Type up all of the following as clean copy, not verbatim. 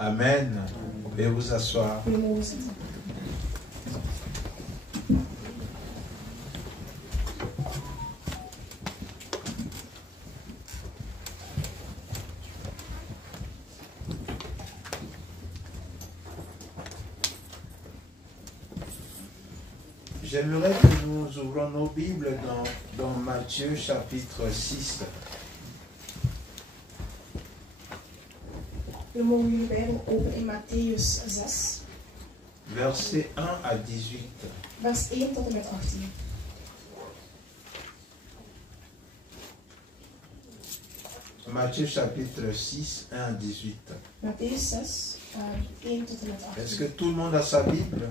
Amen. Veuillez vous asseoir. Jullie mogen zitten. J'aimerais que nous ouvrons nos Bibles dans Matthieu chapitre 6. We mogen jullie Bijbel open in Matthäus 6, Versets 1 à 18. vers 1 tot en met 18. Matthieu chapitre 6, 1 à 18. Matthäus 6, 1 tot en met 18. Est-ce que tout le monde a sa Bible?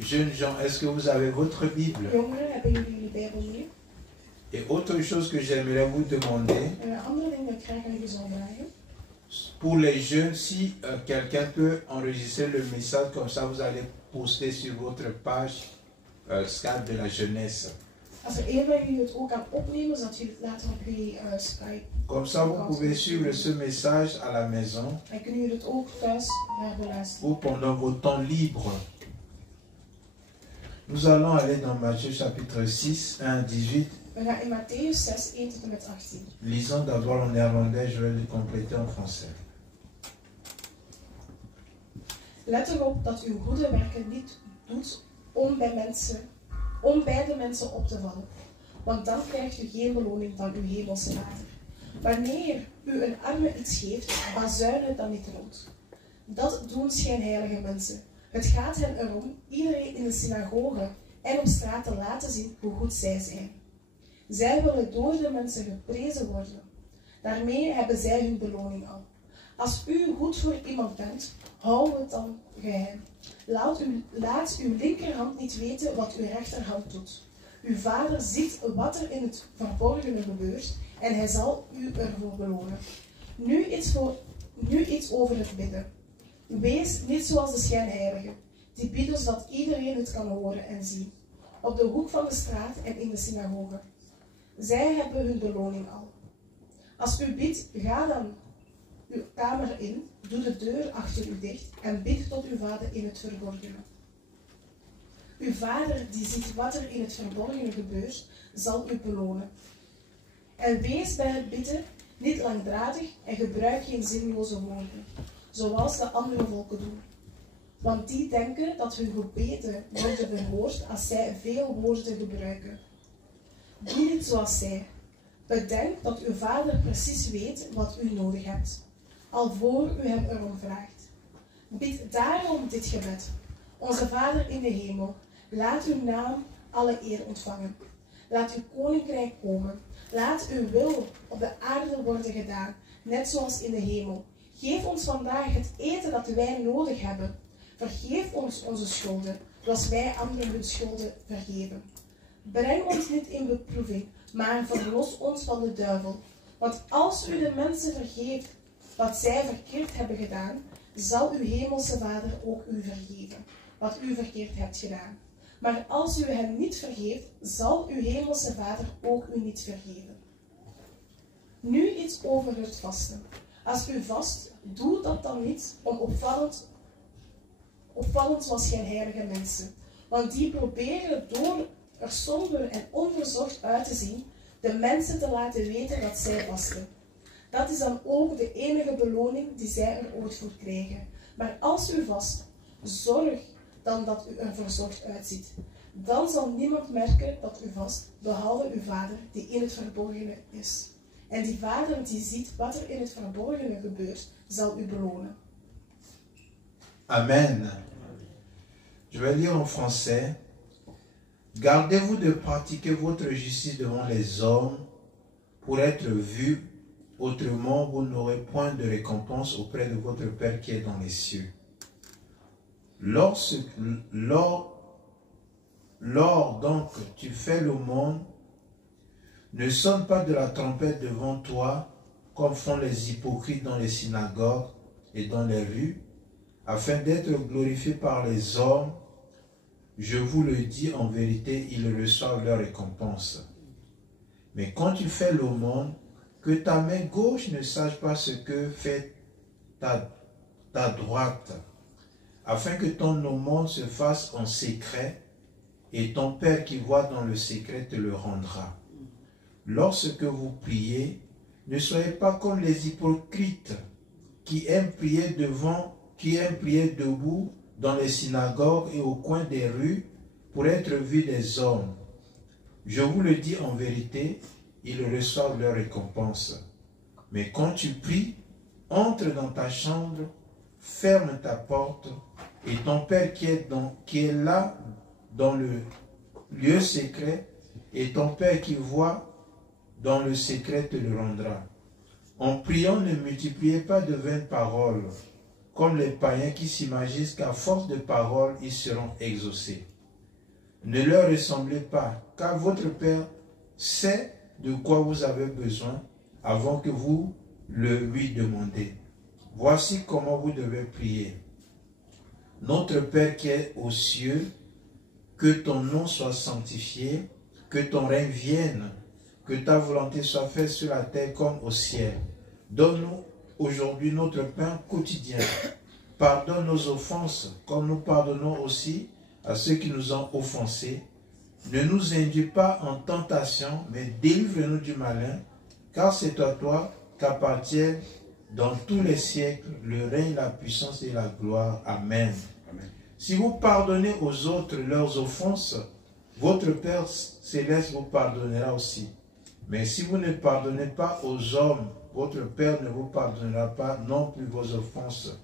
Jeunes gens, est-ce que vous avez votre Bible? Jongeren, hebben jullie jullie Bijbel mee? Et autre chose que j'aimerais vous demander, En een andere ding dat ik graag aan jullie zou vragen. pour les jeunes, si quelqu'un peut enregistrer le message, comme ça vous allez poster sur votre page Skype de la jeunesse. Als er een van jullie het ook kan opnemen, zodat jullie het later op jullie Skype. Comme ça, vous pouvez suivre ce message à la maison En kunnen jullie het ook thuis herbeluisteren. ou pendant vos temps libres. Nous allons aller dans Matthieu chapitre 6, 1 à 18. We gaan in Matthäus 6, 1 tot en met 18. Lisons d'abord en néerlandais, je vais le compléter en français. Let erop dat uw goede werken niet doet om bij de mensen op te vallen. Want dan krijgt u geen beloning van uw hemelse Vader. Wanneer u een arme iets geeft, bazuin het dan niet rond. Dat doen schijnheilige mensen. Het gaat hen erom iedereen in de synagoge en op straat te laten zien hoe goed zij zijn. Zij willen door de mensen geprezen worden. Daarmee hebben zij hun beloning al. Als u goed voor iemand bent, hou het dan geheim. Laat uw linkerhand niet weten wat uw rechterhand doet. Uw vader ziet wat er in het verborgene gebeurt en hij zal u ervoor belonen. Nu iets over het bidden. Wees niet zoals de schijnheiligen, die bidden zodat iedereen het kan horen en zien. Op de hoek van de straat en in de synagoge. Zij hebben hun beloning al. Als u bidt, ga dan uw kamer in, doe de deur achter u dicht en bid tot uw vader in het verborgene. Uw vader die ziet wat er in het verborgene gebeurt, zal u belonen. En wees bij het bidden niet langdradig en gebruik geen zinloze woorden, zoals de andere volken doen. Want die denken dat hun gebeden worden verhoord als zij veel woorden gebruiken. Doe niet zoals zij. Bedenk dat uw vader precies weet wat u nodig hebt, alvorens u hem erom vraagt. Bid daarom dit gebed. Onze Vader in de hemel, laat uw naam alle eer ontvangen. Laat uw koninkrijk komen. Laat uw wil op de aarde worden gedaan, net zoals in de hemel. Geef ons vandaag het eten dat wij nodig hebben. Vergeef ons onze schulden, zoals wij anderen hun schulden vergeven. Breng ons niet in beproeving, maar verlos ons van de duivel. Want als u de mensen vergeeft wat zij verkeerd hebben gedaan, zal uw hemelse Vader ook u vergeven, wat u verkeerd hebt gedaan. Maar als u hem niet vergeeft, zal uw hemelse Vader ook u niet vergeven. Nu iets over het vasten. Als u vast, doe dat dan niet om opvallend zoals schijnheilige mensen. Want die proberen door er somber en onverzorgd uit te zien, de mensen te laten weten dat zij vasten. Dat is dan ook de enige beloning die zij er ooit voor krijgen. Maar als u vast, zorg dan dat u er verzorgd uitziet. Dan zal niemand merken dat u vast, behalve uw Vader die in het verborgene is. En die Vader die ziet wat er in het verborgene gebeurt, zal u belonen. Amen. Je vais lire en français. Gardez-vous de pratiquer votre justice devant les hommes pour être vus, autrement vous n'aurez point de récompense auprès de votre Père qui est dans les cieux. Lors donc tu fais l'aumône, ne sonne pas de la trompette devant toi, comme font les hypocrites dans les synagogues et dans les rues, afin d'être glorifiés par les hommes. Je vous le dis en vérité, ils reçoivent leur récompense. Mais quand tu fais l'aumône, que ta main gauche ne sache pas ce que fait ta droite, afin que ton aumône se fasse en secret, et ton Père qui voit dans le secret te le rendra. Lorsque vous priez, ne soyez pas comme les hypocrites qui aiment prier debout dans les synagogues et au coin des rues pour être vus des hommes. Je vous le dis en vérité, ils reçoivent leur récompense. Mais quand tu pries, entre dans ta chambre, ferme ta porte, et ton Père qui est là dans le lieu secret, et ton Père qui voit dans le secret te le rendra. En priant, ne multipliez pas de vaines paroles, comme les païens qui s'imaginent qu'à force de paroles, ils seront exaucés. Ne leur ressemblez pas, car votre Père sait de quoi vous avez besoin avant que vous le lui demandez. Voici comment vous devez prier. Notre Père qui est aux cieux, que ton nom soit sanctifié, que ton règne vienne, que ta volonté soit faite sur la terre comme au ciel. Donne-nous aujourd'hui notre pain quotidien. Pardonne nos offenses, comme nous pardonnons aussi à ceux qui nous ont offensés. Ne nous induis pas en tentation, mais délivre-nous du malin, car c'est à toi qu'appartiennent dans tous les siècles le règne, la puissance et la gloire. Amen. Amen. Si vous pardonnez aux autres leurs offenses, votre Père céleste vous pardonnera aussi. Mais si vous ne pardonnez pas aux hommes, votre Père ne vous pardonnera pas non plus vos offenses.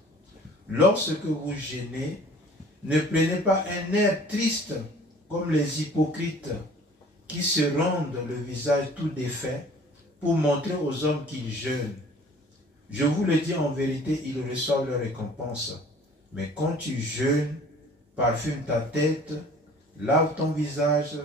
Lorsque vous jeûnez, ne prenez pas un air triste comme les hypocrites qui se rendent le visage tout défait pour montrer aux hommes qu'ils jeûnent. Je vous le dis en vérité, ils reçoivent leur récompense. Mais quand tu jeûnes, parfume ta tête, lave ton visage,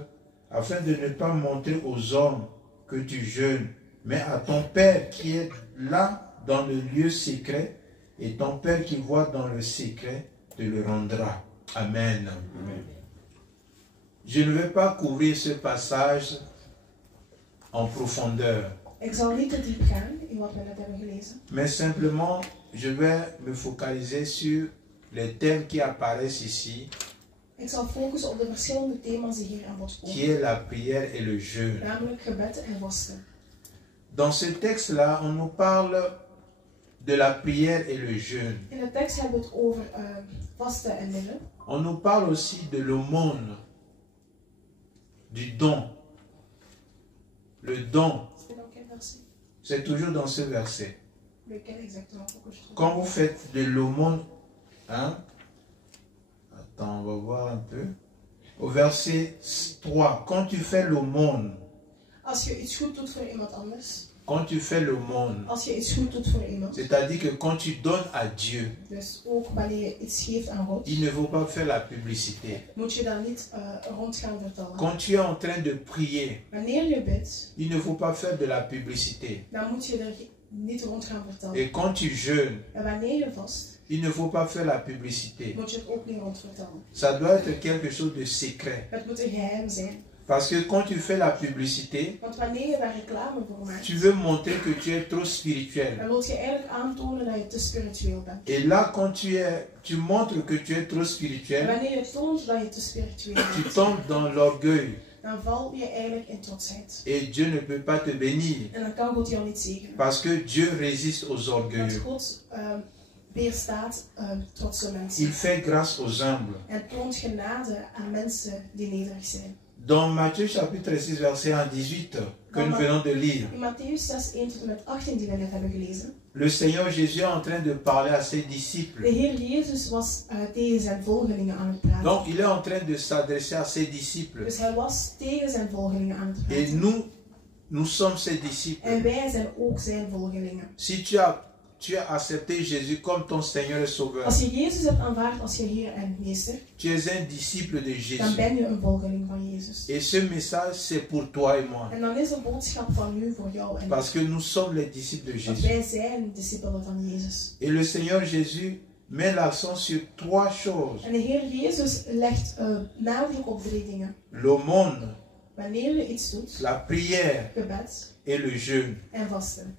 afin de ne pas montrer aux hommes que tu jeûnes, mais à ton Père qui est là dans le lieu secret, et ton Père qui voit dans le secret te le rendra. Amen. Amen. Je ne vais pas couvrir ce passage en profondeur. Ik zal niet te diep gaan in wat we net hebben gelezen. Mais simplement, je vais me focaliser sur les thèmes qui apparaissent ici. Ik zal focussen op de verschillende thema's die hier aan bod komen. Qui est la prière et le jeûne. Namelijk gebed en vasten. Dans ce texte-là, on nous parle de la prière et le jeûne. In de tekst hebben we het over vasten en bidden. On nous parle aussi de l'aumône, du don. Le don, c'est toujours dans ce verset. Quand vous faites de l'aumône, hein? Attends, on va voir un peu. Au verset 3, quand tu fais l'aumône, quand tu fais l'aumône, c'est-à-dire que quand tu donnes à Dieu, il ne faut pas faire la publicité. Quand tu es en train de prier, il ne faut pas faire de la publicité. Et quand tu jeûnes, il ne faut pas faire la publicité. Ça doit être quelque chose de secret. Parce que quand tu fais la publicité, tu veux montrer que tu es trop spirituel. Et là, quand tu montres que tu es trop spirituel, tu tombes dans l'orgueil. Et Dieu ne peut pas te bénir. Parce que Dieu résiste aux orgueilleux. Il fait grâce aux humbles. Dans Matthieu chapitre 6 verset 1 à 18 que nous venons de lire, le Seigneur Jésus est en train de parler à ses disciples. Donc il est en train de s'adresser à ses disciples. Et nous sommes ses disciples. Si tu as accepté Jésus comme ton Seigneur et Sauveur, tu es un disciple de Jésus. Et ce message, c'est pour toi et moi. Parce que nous sommes les disciples de Jésus. Et le Seigneur Jésus met l'accent sur 3 choses. L'aumône, wanneer je iets doet, la prière gebed et le jeûne. en vasten.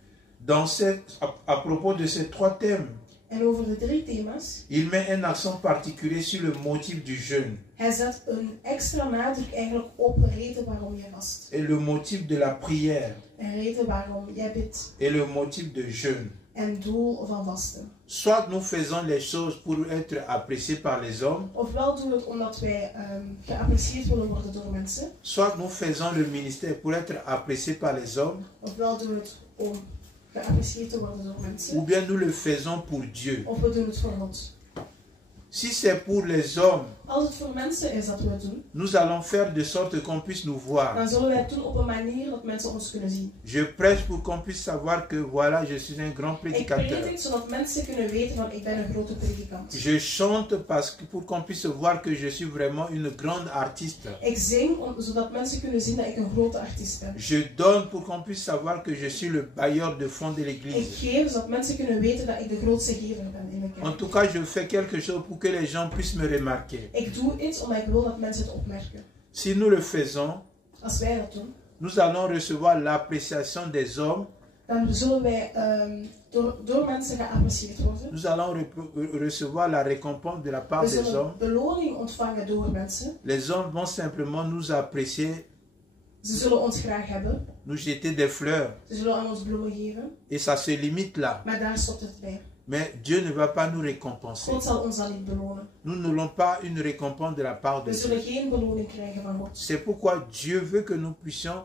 À propos de ces 3 thèmes, En over de 3 thema's, il met un accent particulier sur le motif du jeûne hij zet een extra nadruk eigenlijk op de reden waarom je vast. et le motif de la prière En reden waarom jij bidt. et le motif de jeûne. En doel van vasten. Soit nous faisons les choses pour être appréciés par les hommes, Ofwel doen we het omdat wij geapprecieerd willen worden door mensen. soit nous faisons le ministère pour être appréciés par les hommes, Ofwel doen we het om geapprecieerd te worden door ou mensen. bien nous le faisons pour Dieu. Of we doen het voor God. Si c'est pour les hommes, Als het voor mensen is dat we het doen, nous allons faire de sorte qu'on puisse nous voir. dan zullen wij het doen op een manier dat mensen ons kunnen zien. Je prêche pour qu'on puisse savoir que voilà, je suis un grand Ik prédicateur. predik zodat mensen kunnen weten van ik ben een grote predikant. Je chante pour qu'on puisse voir que je suis vraiment une grande artiste. Ik zing zodat mensen kunnen zien dat ik een grote artiest ben. Je donne pour qu'on puisse savoir que je suis le bailleur de fonds de Ik l'église. geef zodat mensen kunnen weten dat ik de grootste gever ben in de En kerk. tout cas, je fais quelque chose pour que les gens puissent me remarquer. Ik doe iets omdat ik wil dat mensen het opmerken. Si nous le faisons, Als wij dat doen, nous allons recevoir l'appréciation des hommes. dan zullen wij door mensen geapprecieerd worden. Nous allons recevoir la récompense de la part We des zullen hommes. beloning ontvangen door mensen. Les hommes vont simplement nous apprécier, Ze zullen ons graag hebben. nous jeter des fleurs. Ze zullen aan ons bloemen geven. Et ça se limite là. Maar daar stopt het bij. Mais Dieu ne va pas nous récompenser. God zal ons dan niet belonen. Nous n'aurons pas une récompense de la part de We Dieu. zullen geen beloning krijgen van God. C'est pourquoi Dieu veut que nous puissions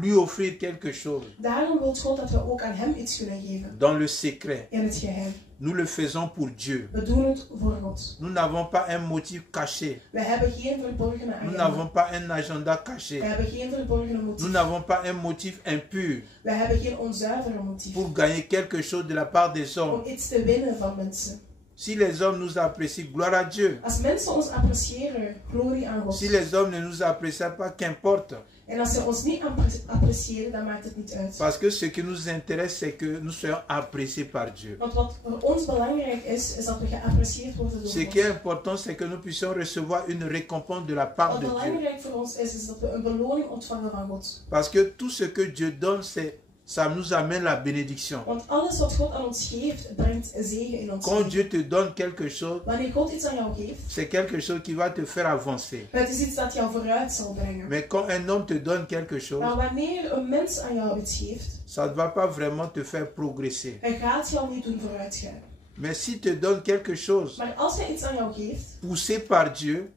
lui offrir quelque chose Daarom wil God dat we ook aan hem iets kunnen geven. dans le secret. In het geheim. Nous le faisons pour Dieu. We doen het voor God. Nous n'avons pas un motif caché. We hebben geen verborgene Nous agenda. n'avons pas un agenda We caché. hebben geen verborgene Nous motief. n'avons pas un motif impur We hebben geen onzuivere motief. pour gagner quelque chose de la part des Om hommes. iets te winnen van mensen. Si les hommes nous apprécient, gloire à Dieu. Als mensen ons appreciëren, glorie aan God. Si les hommes ne nous apprécient pas, qu'importe. En als ze ons niet appreciëren, dan maakt het niet uit. Parce que ce qui nous intéresse, c'est que nous soyons appréciés par Dieu. Want wat voor ons belangrijk is dat we geapprecieerd worden door Ce God. qui est important, c'est que nous puissions recevoir une récompense de la part Wat de Dieu. belangrijk voor ons is dat we een beloning ontvangen van God. Parce que tout ce que Dieu donne, ça nous amène la bénédiction. Want alles wat God aan ons geeft, brengt zegen in ons Quand leven. Dieu te donne quelque chose, Wanneer God iets aan jou geeft, c'est quelque chose qui va te faire avancer. het is iets dat jou vooruit zal brengen. Mais quand un homme te donne quelque chose, Maar wanneer een mens aan jou iets geeft, ça ne va pas vraiment te faire progresser. hij gaat jou niet doen vooruitgaan. Mais s'il te donne quelque chose Maar als hij iets aan jou geeft, poussé par Dieu,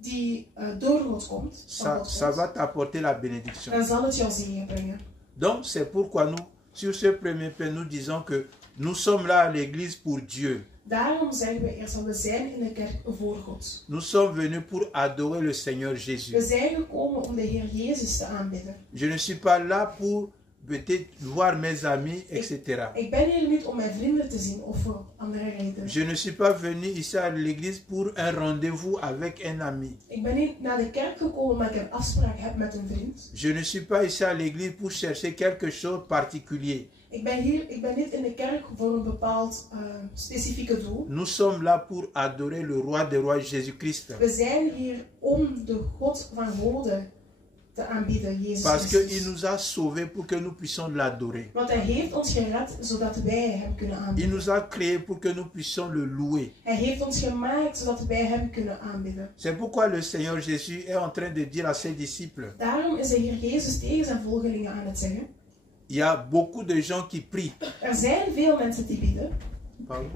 die door God komt, van God ça komt, va t'apporter la bénédiction. dan zal het jou zegen brengen. Donc c'est pourquoi nous, sur ce premier point, nous disons que nous sommes là à l'église pour Dieu. Daarom zeggen we eerst dat we zijn in de kerk voor God. Nous sommes venus pour adorer le Seigneur Jésus. We zijn gekomen om de Heer Jezus te aanbidden. Je ne suis pas là pour peut-être voir mes amis, etc. Ik ben hier niet om mijn vrienden te zien of voor andere redenen. Je ne suis pas venu ici à l'église pour un rendez-vous avec un ami. Ik ben niet naar de kerk gekomen omdat ik een afspraak heb met een vriend. Je ne suis pas ici à l'église pour chercher quelque chose de particulier. Ik ben niet in de kerk voor een bepaald specifieke doel. Nous sommes là pour adorer le roi des rois, Jésus-Christ. We zijn hier om de God van goden te aanbieden, Jezus Parce qu'il Christus. nous a sauvés pour que nous puissions l'adorer. Want hij heeft ons gered zodat wij hem kunnen Il aanbidden. nous a créés pour que nous puissions le louer. Hij heeft ons gemaakt zodat wij hem kunnen aanbidden. C'est pourquoi le Seigneur Jésus est en train de dire à ses disciples, Daarom is de Heer Jezus tegen zijn volgelingen aan het zeggen. il y a beaucoup de gens qui prient. Er zijn veel mensen die bidden. Pardon?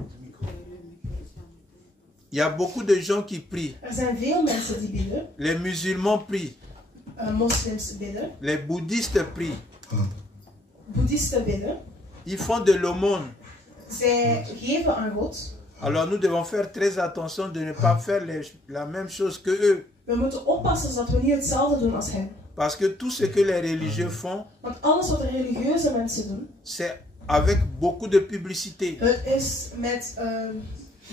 Il y a beaucoup de gens qui prient. Er zijn veel mensen die bidden. Les musulmans prient. Moslims bidden. Les bouddhistes prient. Boeddhisten bidden. Ils font de l'aumône. Zij geven aan God. Alors nous devons faire très attention de ne pas faire la même chose que eux. We moeten oppassen zodat we niet hetzelfde doen als hen. Parce que tout ce que les religieux font, Want alles wat de religieuze mensen doen, c'est avec beaucoup de publicité. het is met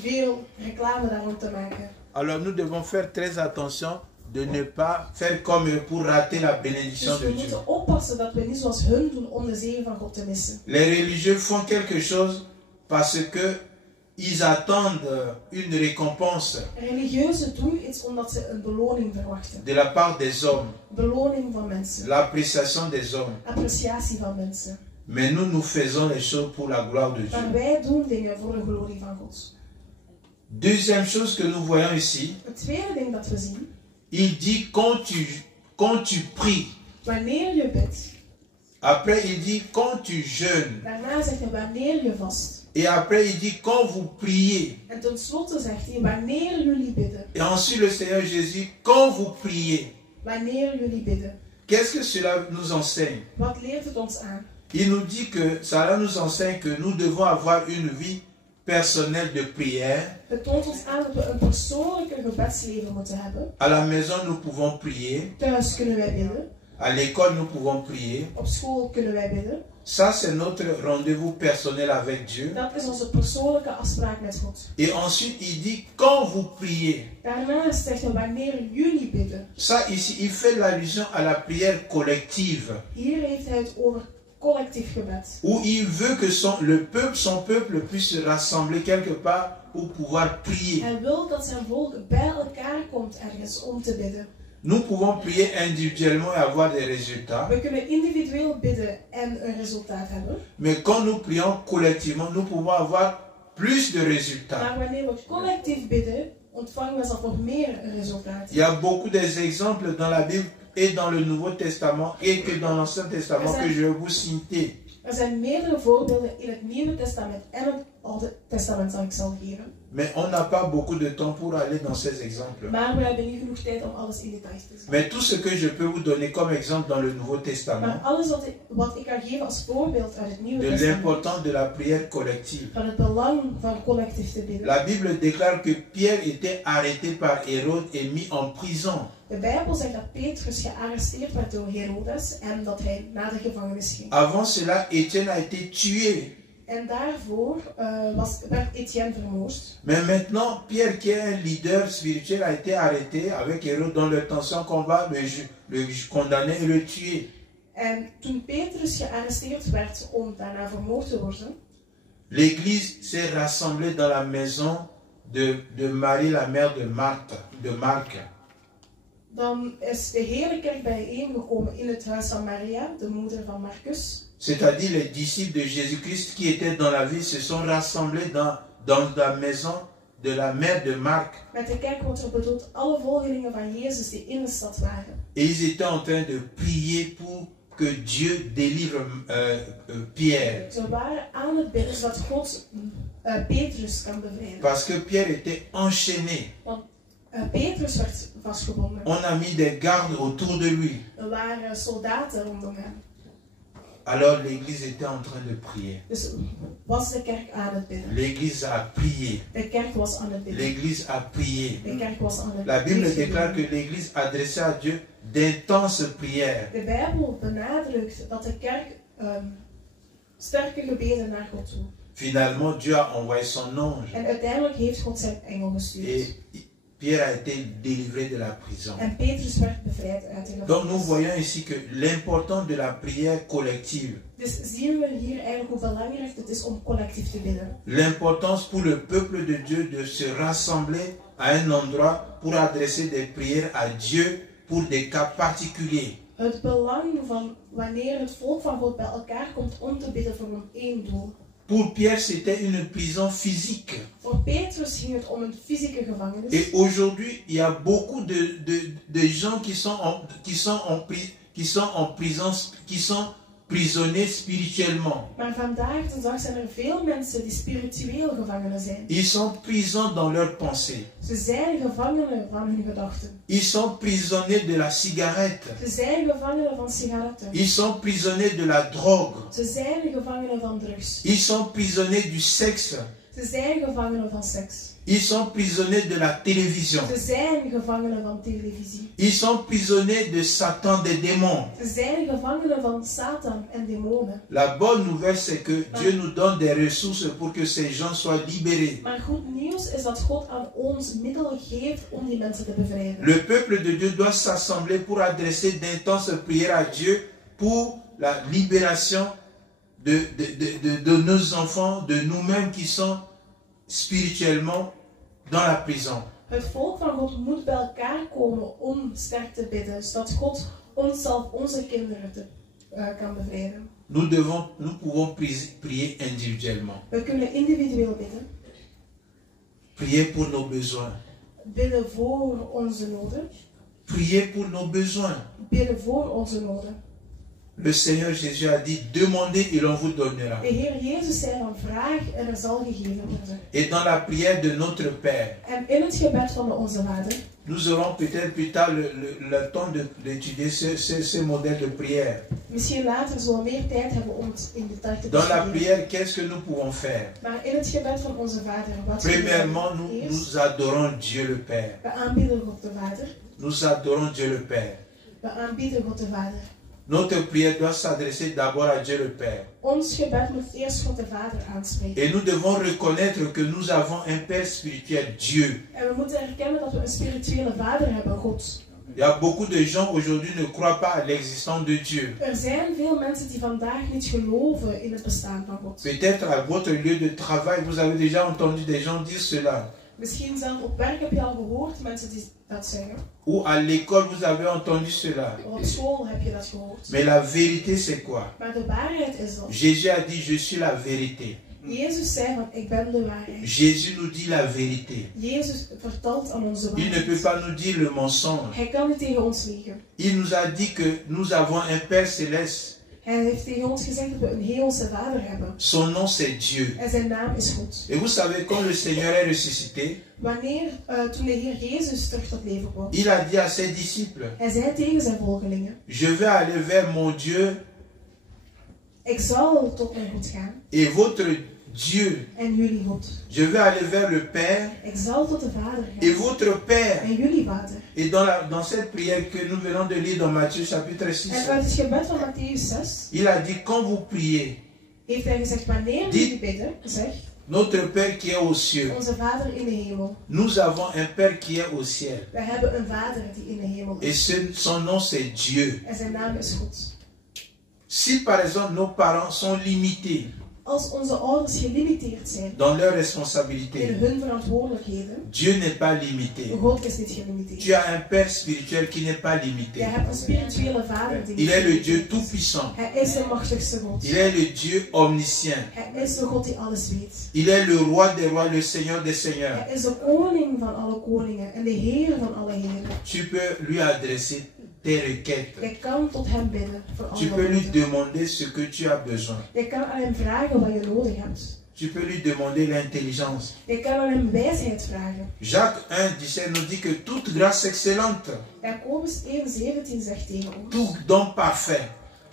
veel reclame daarom te maken. Alors nous devons faire très attention de ne pas faire comme eux pour rater la bénédiction Dus de we Dieu. moeten oppassen dat we niet zoals hun doen om de zegen van God te missen. Les religieux font quelque chose parce que ils attendent une récompense Religieuzen doen iets omdat ze een beloning verwachten. de la part des hommes, Beloning van mensen. l'appréciation des hommes. Appreciatie van mensen. Mais nous, nous faisons les choses pour la gloire de Maar Dieu. wij doen dingen voor de glorie van God. Deuxième chose que nous voyons ici, Het tweede ding dat we zien. il dit quand tu pries. Wanneer je bidt. Après, il dit quand tu jeûnes. Daarna zegt hij wanneer je vast. Et après, il dit quand vous priez. En tenslotte zegt hij wanneer jullie bidden. Et ensuite, le Seigneur Jésus, quand vous priez. Wanneer jullie bidden. Qu'est-ce que cela nous enseigne? Wat leert het ons aan? Il nous dit que cela nous enseigne que nous devons avoir une vie personnelle de prière. Het toont ons aan dat we een persoonlijke gebedsleven moeten hebben. À la maison, nous pouvons prier. Thuis kunnen wij bidden. À l'école, nous pouvons prier. Op school kunnen wij bidden. Ça, c'est notre rendez-vous personnel avec Dieu. Dat is onze persoonlijke afspraak met God. Et ensuite, il dit quand vous priez. Daarnaast zegt hij wanneer jullie bidden. Ça, ici, il fait l'allusion à la prière collective. Hier heeft hij het over collectief gebed. Où il veut que son peuple puisse se rassembler quelque part pour pouvoir prier. Hij wil dat zijn volk bij elkaar komt ergens om te bidden. Nous pouvons prier individuellement et avoir des résultats. We kunnen individueel bidden en een resultaat hebben. Mais quand nous prions collectivement, nous pouvons avoir plus de résultats. Maar wanneer we collectief bidden, ontvangen we zelf nog meer resultaten. Il y a beaucoup d'exemples dans la Bible et dans le Nouveau Testament et que dans l'Ancien Testament que je vais vous citer. Er zijn meerdere voorbeelden in het Nieuwe Testament en het Oude Testament dat ik zal geven. Mais on n'a pas beaucoup de temps pour aller dans ces exemples. Maar we hebben niet genoeg tijd om alles in detail te zien. Mais tout ce que je peux vous donner comme exemple dans le Nouveau Maar Testament, alles wat ik kan geven als voorbeeld uit het Nieuwe de Testament, l'importance de la prière collective. van het belang van collectief te bidden. La Bible déclare que Pierre était arrêté par Hérode et mis en prison. De Bijbel zegt dat Petrus gearresteerd werd door Herodes en dat hij naar de gevangenis ging. Avant cela, Étienne a été tué. En daarvoor werd Etienne vermoord. Mais maintenant, Pierre, qui est un leader spirituel, a été arrêté avec Hérode dans le tension combat, le condamner et le tuer. En toen Petrus gearresteerd werd om daarna vermoord te worden, L'église s'est rassemblée dans la maison de Marie, la mère de Marc. dan is de hele kerk bijeengekomen in het huis van Maria, de moeder van Marcus. C'est-à-dire les disciples de Jésus-Christ qui étaient dans la ville se sont rassemblés dans la maison de la mère de Marc. Met de kerk wordt er bedoeld alle volgelingen van Jezus die in de stad waren. Et ils étaient en train de prier pour que Dieu délivre Pierre. Ze waren aan het bidden zodat God Petrus kan bevrijden. Parce que Pierre était enchaîné. Want Petrus werd vastgebonden. On a mis des gardes autour de lui. Er waren soldaten rondom hem. Alors l'église était en train de prier. Dus was de kerk aan het bidden. L'église a prié. De kerk was aan het bidden. L'église a prié. De kerk was aan het La Bible bidden. déclare que l'église adressait à Dieu d'intenses prières. De Bijbel benadrukt dat de kerk sterke gebeden naar God toe. Finalement, Dieu a envoyé son ange. En uiteindelijk heeft God zijn engel gestuurd. Et Pierre a été délivré de la prison. En Petrus werd bevrijd uit de Donc gevangenis. nous voyons ici que l'importance de la prière collective, Dus zien we hier eigenlijk hoe belangrijk het is om collectief te bidden. l'importance pour le peuple de Dieu de se rassembler à un endroit pour adresser des prières à Dieu pour des cas particuliers. Het belang van wanneer het volk van God bij elkaar komt om te bidden voor een één doel. Pour Pierre, c'était une prison physique. Voor Petrus ging het om een fysieke gevangenis. Et aujourd'hui, il y a beaucoup de gens qui sont prisonniers spirituellement. Maar vandaag de dag zijn er veel mensen die spiritueel gevangenen zijn. Ils sont prisons dans leurs pensées. Ze zijn gevangenen van hun gedachten. Ils sont prisonniers de la cigarette. Ze zijn gevangenen van sigaretten. Ils sont prisonniers de la drogue. Ze zijn gevangenen van drugs. Ils sont prisonniers du sexe. Ze zijn gevangenen van seks. Ils sont prisonniers de la télévision. Ze zijn gevangenen van televisie. Ils sont prisonniers de Satan, des démons. Ze zijn gevangenen van Satan en demonen. La bonne nouvelle, c'est que Dieu nous donne des ressources pour que ces gens soient libérés. Maar goed nieuws is dat God aan ons middelen geeft om die mensen te bevrijden. Le peuple de Dieu doit s'assembler pour adresser d'intenses prières à Dieu pour la libération de nos enfants, de nous-mêmes qui sont spirituellement dans la prison. Het volk van God moet bij elkaar komen om sterk te bidden, zodat God onszelf, onze kinderen kan bevrijden. Nous pouvons prier individuellement. We kunnen individueel bidden. Prier pour nos besoins. Bidden voor onze noden. Prier pour nos besoins. Bidden voor onze noden. Le Seigneur Jésus a dit, demandez et l'on vous donnera. De Heer Jezus zei dan, vraag en er zal gegeven worden. Et dans la prière de notre Père, En in het gebed van onze Vader, nous aurons peut-être plus tard le temps d'étudier ce modèle de prière. misschien later zullen we meer tijd hebben om het in detail te Dans la bestuderen. prière, qu'est-ce que nous pouvons faire? Maar in het gebed van onze Vader, wat Premièrement, doen we? nous adorons Dieu le Père. We aanbieden God de Vader. Nous adorons Dieu le Père. We aanbieden God de Vader. Notre prière doit s'adresser d'abord à Dieu le Père. Ons gebed moet eerst God de Vader aanspreken. Et nous devons reconnaître que nous avons un Père spirituel, Dieu. En we moeten erkennen dat we een spirituele Vader hebben, God. Il y a beaucoup de gens aujourd'hui ne croient pas à l'existence de Dieu. Er zijn veel mensen die vandaag niet geloven in het bestaan van God. Peut-être à votre lieu de travail, vous avez déjà entendu des gens dire cela. Misschien zelf op werk heb je al gehoord mensen die dat zeggen. Ou à l'école, vous avez entendu cela. Of op school heb je dat gehoord. Mais la vérité, c'est quoi? Maar de waarheid is dat. Jésus a dit, je suis la vérité. Jezus zei van, ik ben de waarheid. Jésus nous dit la vérité. Jezus vertelt aan onze Il ne peut waarheid. pas nous dire le mensonge. Hij kan niet tegen ons liegen. Il nous a dit que nous avons un Père céleste. Hij heeft tegen ons gezegd dat we een hemelse Vader hebben. Son nom, c'est Dieu. En zijn naam is goed. Et vous savez, quand le Seigneur est ressuscité, Toen de Heer Jezus terug tot leven kwam, il a dit à ses disciples, hij zei tegen zijn volgelingen, je vais aller vers mon Dieu ik zal tot mijn God gaan et votre Dieu. en jullie God. Je vais aller vers le Père Ik zal tot de Vader et gaan votre Père. en jullie Vader. Et dans cette prière que nous venons de lire dans Matthieu chapitre 6, En uit het gebed van Mattheüs 6 il a dit, quand vous priez, heeft hij gezegd, wanneer jullie bidden, zeg, notre Père qui est aux cieux, onze Vader in de hemel. nous avons un Père qui est au ciel. We hebben een Vader die in de hemel Et is. son nom, c'est Dieu. En zijn naam is God. Si par exemple nos parents sont limités Als onze ouders gelimiteerd zijn dans leurs in responsabilités, hun verantwoordelijkheden, Dieu n'est pas limité. God is niet gelimiteerd. Tu as un Père spirituel qui n'est pas limité. Je hebt een spirituele Vader die Il niet est le gelimiteerd Dieu is. tout-puissant. Hij is de machtigste God. Il est le Dieu omniscient. Hij is de God die alles weet. Il est le roi des rois, le Seigneur des seigneurs. Hij is de koning van alle koningen en de Heer van alle heren. Tu peux lui adresser tes requêtes. Je kan tot hem bidden voor Tu alle peux lui noden. demander ce que tu as besoin. Je kan aan hem vragen wat je nodig hebt. Tu peux lui demander l'intelligence. Je kan aan hem wijsheid vragen. Jacques 1,17 nous dit que toute grâce excellente, Jacobus 1:17 zegt tegen ons: tout don parfait,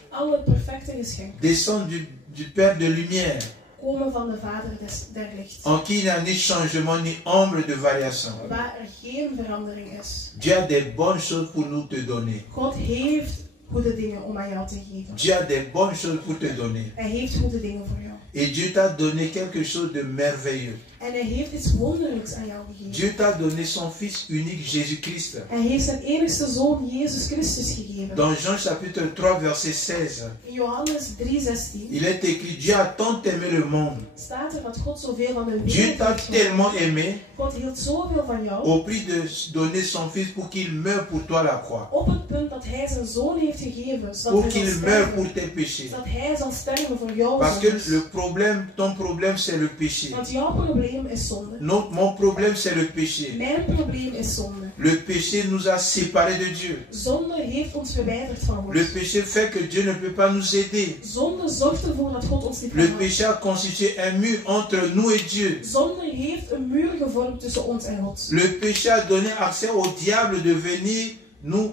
alle perfecte geschenken descend du Père de lumière, komen van de Vader der licht, en qui il n'y a ni changement ni ombre de variation. waar er geen verandering is. Dieu a des bonnes choses pour nous te donner. God heeft goede dingen om aan jou te geven. Dieu a des bonnes choses pour te donner. Hij heeft goede dingen voor jou. Et Dieu t'a donné quelque chose de merveilleux. En hij heeft iets wonderlijks aan jou gegeven. Dieu t'a donné son Fils unique, Jésus-Christ. Hij heeft zijn enigste zoon Jezus Christus gegeven. Dans Jean chapitre 3, verset 16, In Johannes 3:16 il est écrit, Dieu a tant aimé le monde. staat er dat God zoveel van de Dieu wereld t'a heeft tellement aimé God hield zoveel van jou, au prix de donner son Fils pour qu'il meure pour toi à la croix. op het punt dat hij zijn zoon heeft gegeven, zodat Pour hij zal qu'il meure sterven, pour tes péchés. zodat hij zal sterven voor jouw Parce que zondes. ton problème c'est le péché. Want jouw probleem is zonde. Non, mon problème c'est le péché. Mijn probleem is zonde. Le péché nous a séparés de Dieu. Zonde heeft ons verwijderd van God. Le péché fait que Dieu ne peut pas nous aider. Zonde zorgt ervoor dat God ons niet Le kan péché a constitué un mur entre nous et Dieu. Zonde heeft een muur gevormd tussen ons en God. Le péché a donné accès au diable de venir nous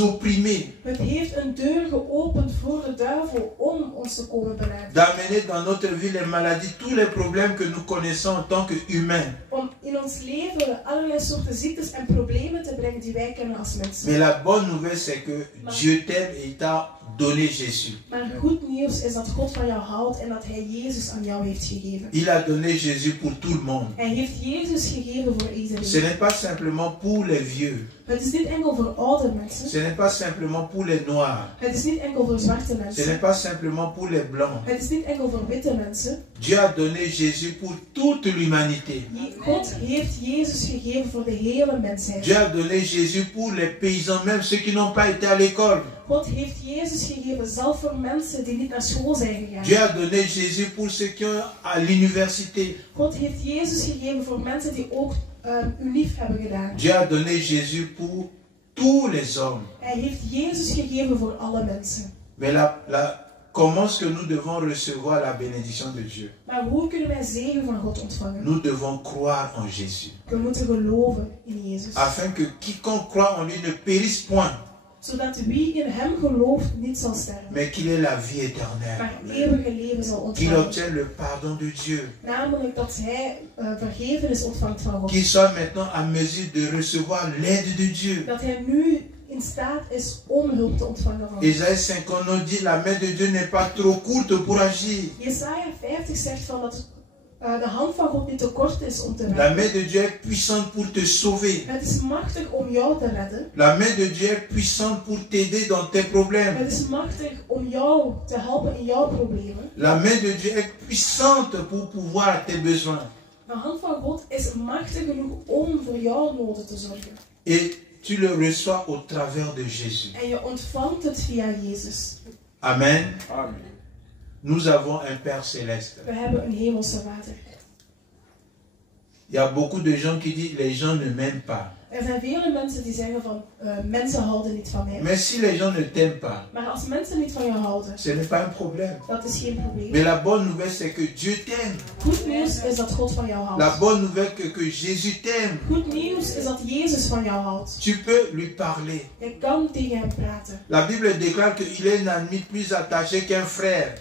opprimer, Het heeft een deur geopend voor de duivel om ons te komen benaderen. d'amener dans notre vie les maladies, tous les problèmes que nous connaissons en tant qu'humains. Om in ons leven allerlei soorten ziektes en problemen te brengen die wij kennen als mensen. Mais la bonne nouvelle, c'est que Dieu t'aime et il t'a donné Jésus. Maar goed nieuws is dat God van jou houdt en dat hij Jezus aan jou heeft gegeven. Il a donné Jésus pour tout le monde. Hij heeft Jezus gegeven voor Ce iedereen. n'est pas simplement pour les vieux. Het is niet enkel voor oude mensen. Ce n'est pas simplement pour les noirs. Het is niet enkel voor zwarte Ce n'est mensen. pas simplement pour les blancs. Het is niet enkel voor witte mensen. Dieu a donné Jésus pour toute l'humanité. God heeft Jezus gegeven voor de hele mensheid. Dieu a donné Jésus pour les paysans, même ceux qui n'ont pas été à l'école. God heeft Jezus gegeven, zelfs voor mensen die niet naar school zijn gegaan. Dieu a donné Jésus pour ceux qui ont à l'université. God heeft Jezus gegeven voor mensen die ook unief hebben gedaan. Dieu a donné Jésus pour tous les hommes. Hij heeft Jezus gegeven voor alle mensen. Mais comment est-ce que nous devons recevoir la bénédiction de Dieu? Maar hoe kunnen wij zegen van God ontvangen? Nous devons croire en Jésus. We moeten geloven in Jezus. Afin que quiconque croit en lui ne périsse point, Zodat wie in hem gelooft niet zal sterven, mais qu'il ait la vie éternelle. maar eeuwige leven zal Qu'il ontvangen. obtienne le pardon de Dieu. Namelijk dat hij vergevenis ontvangt van God. Qu'il soit maintenant à mesure de recevoir l'aide de Dieu. Dat hij nu in staat is om hulp te ontvangen van God. Ésaïe 50 nous dit, la main de Dieu n'est pas trop courte pour agir. Jesaja 50 zegt van dat de hand van God niet te kort is om te La redden. main de Dieu est puissante pour te sauver. Het is machtig om jou te redden. La main de Dieu est puissante pour t'aider dans tes problèmes. Het is machtig om jou te helpen in jouw problemen. La main de Dieu est puissante pour pouvoir tes besoins. De hand van God is machtig genoeg om voor jouw noden te zorgen. Et tu le reçois au travers de Jésus. En je ontvangt het via Jezus. Amen. Amen. Nous avons un Père céleste. We hebben een hemelse Vader. Il y a beaucoup de gens qui disent, les gens ne m'aiment pas. Er zijn vele mensen die zeggen van mensen houden niet van mij. Mais si les gens ne t'aiment pas, Maar als mensen niet van jou houden, ce n'est pas un problème. dat is geen probleem. Mais la bonne nouvelle, c'est que Dieu t'aime. Goed nieuws is dat God van jou La houdt. bonne nouvelle, que Jésus t'aime. Goed nieuws is dat Jezus van jou houdt. Tu peux lui parler. Je kan tegen hem praten. La Bible déclare qu'il est un ami plus attaché qu'un frère.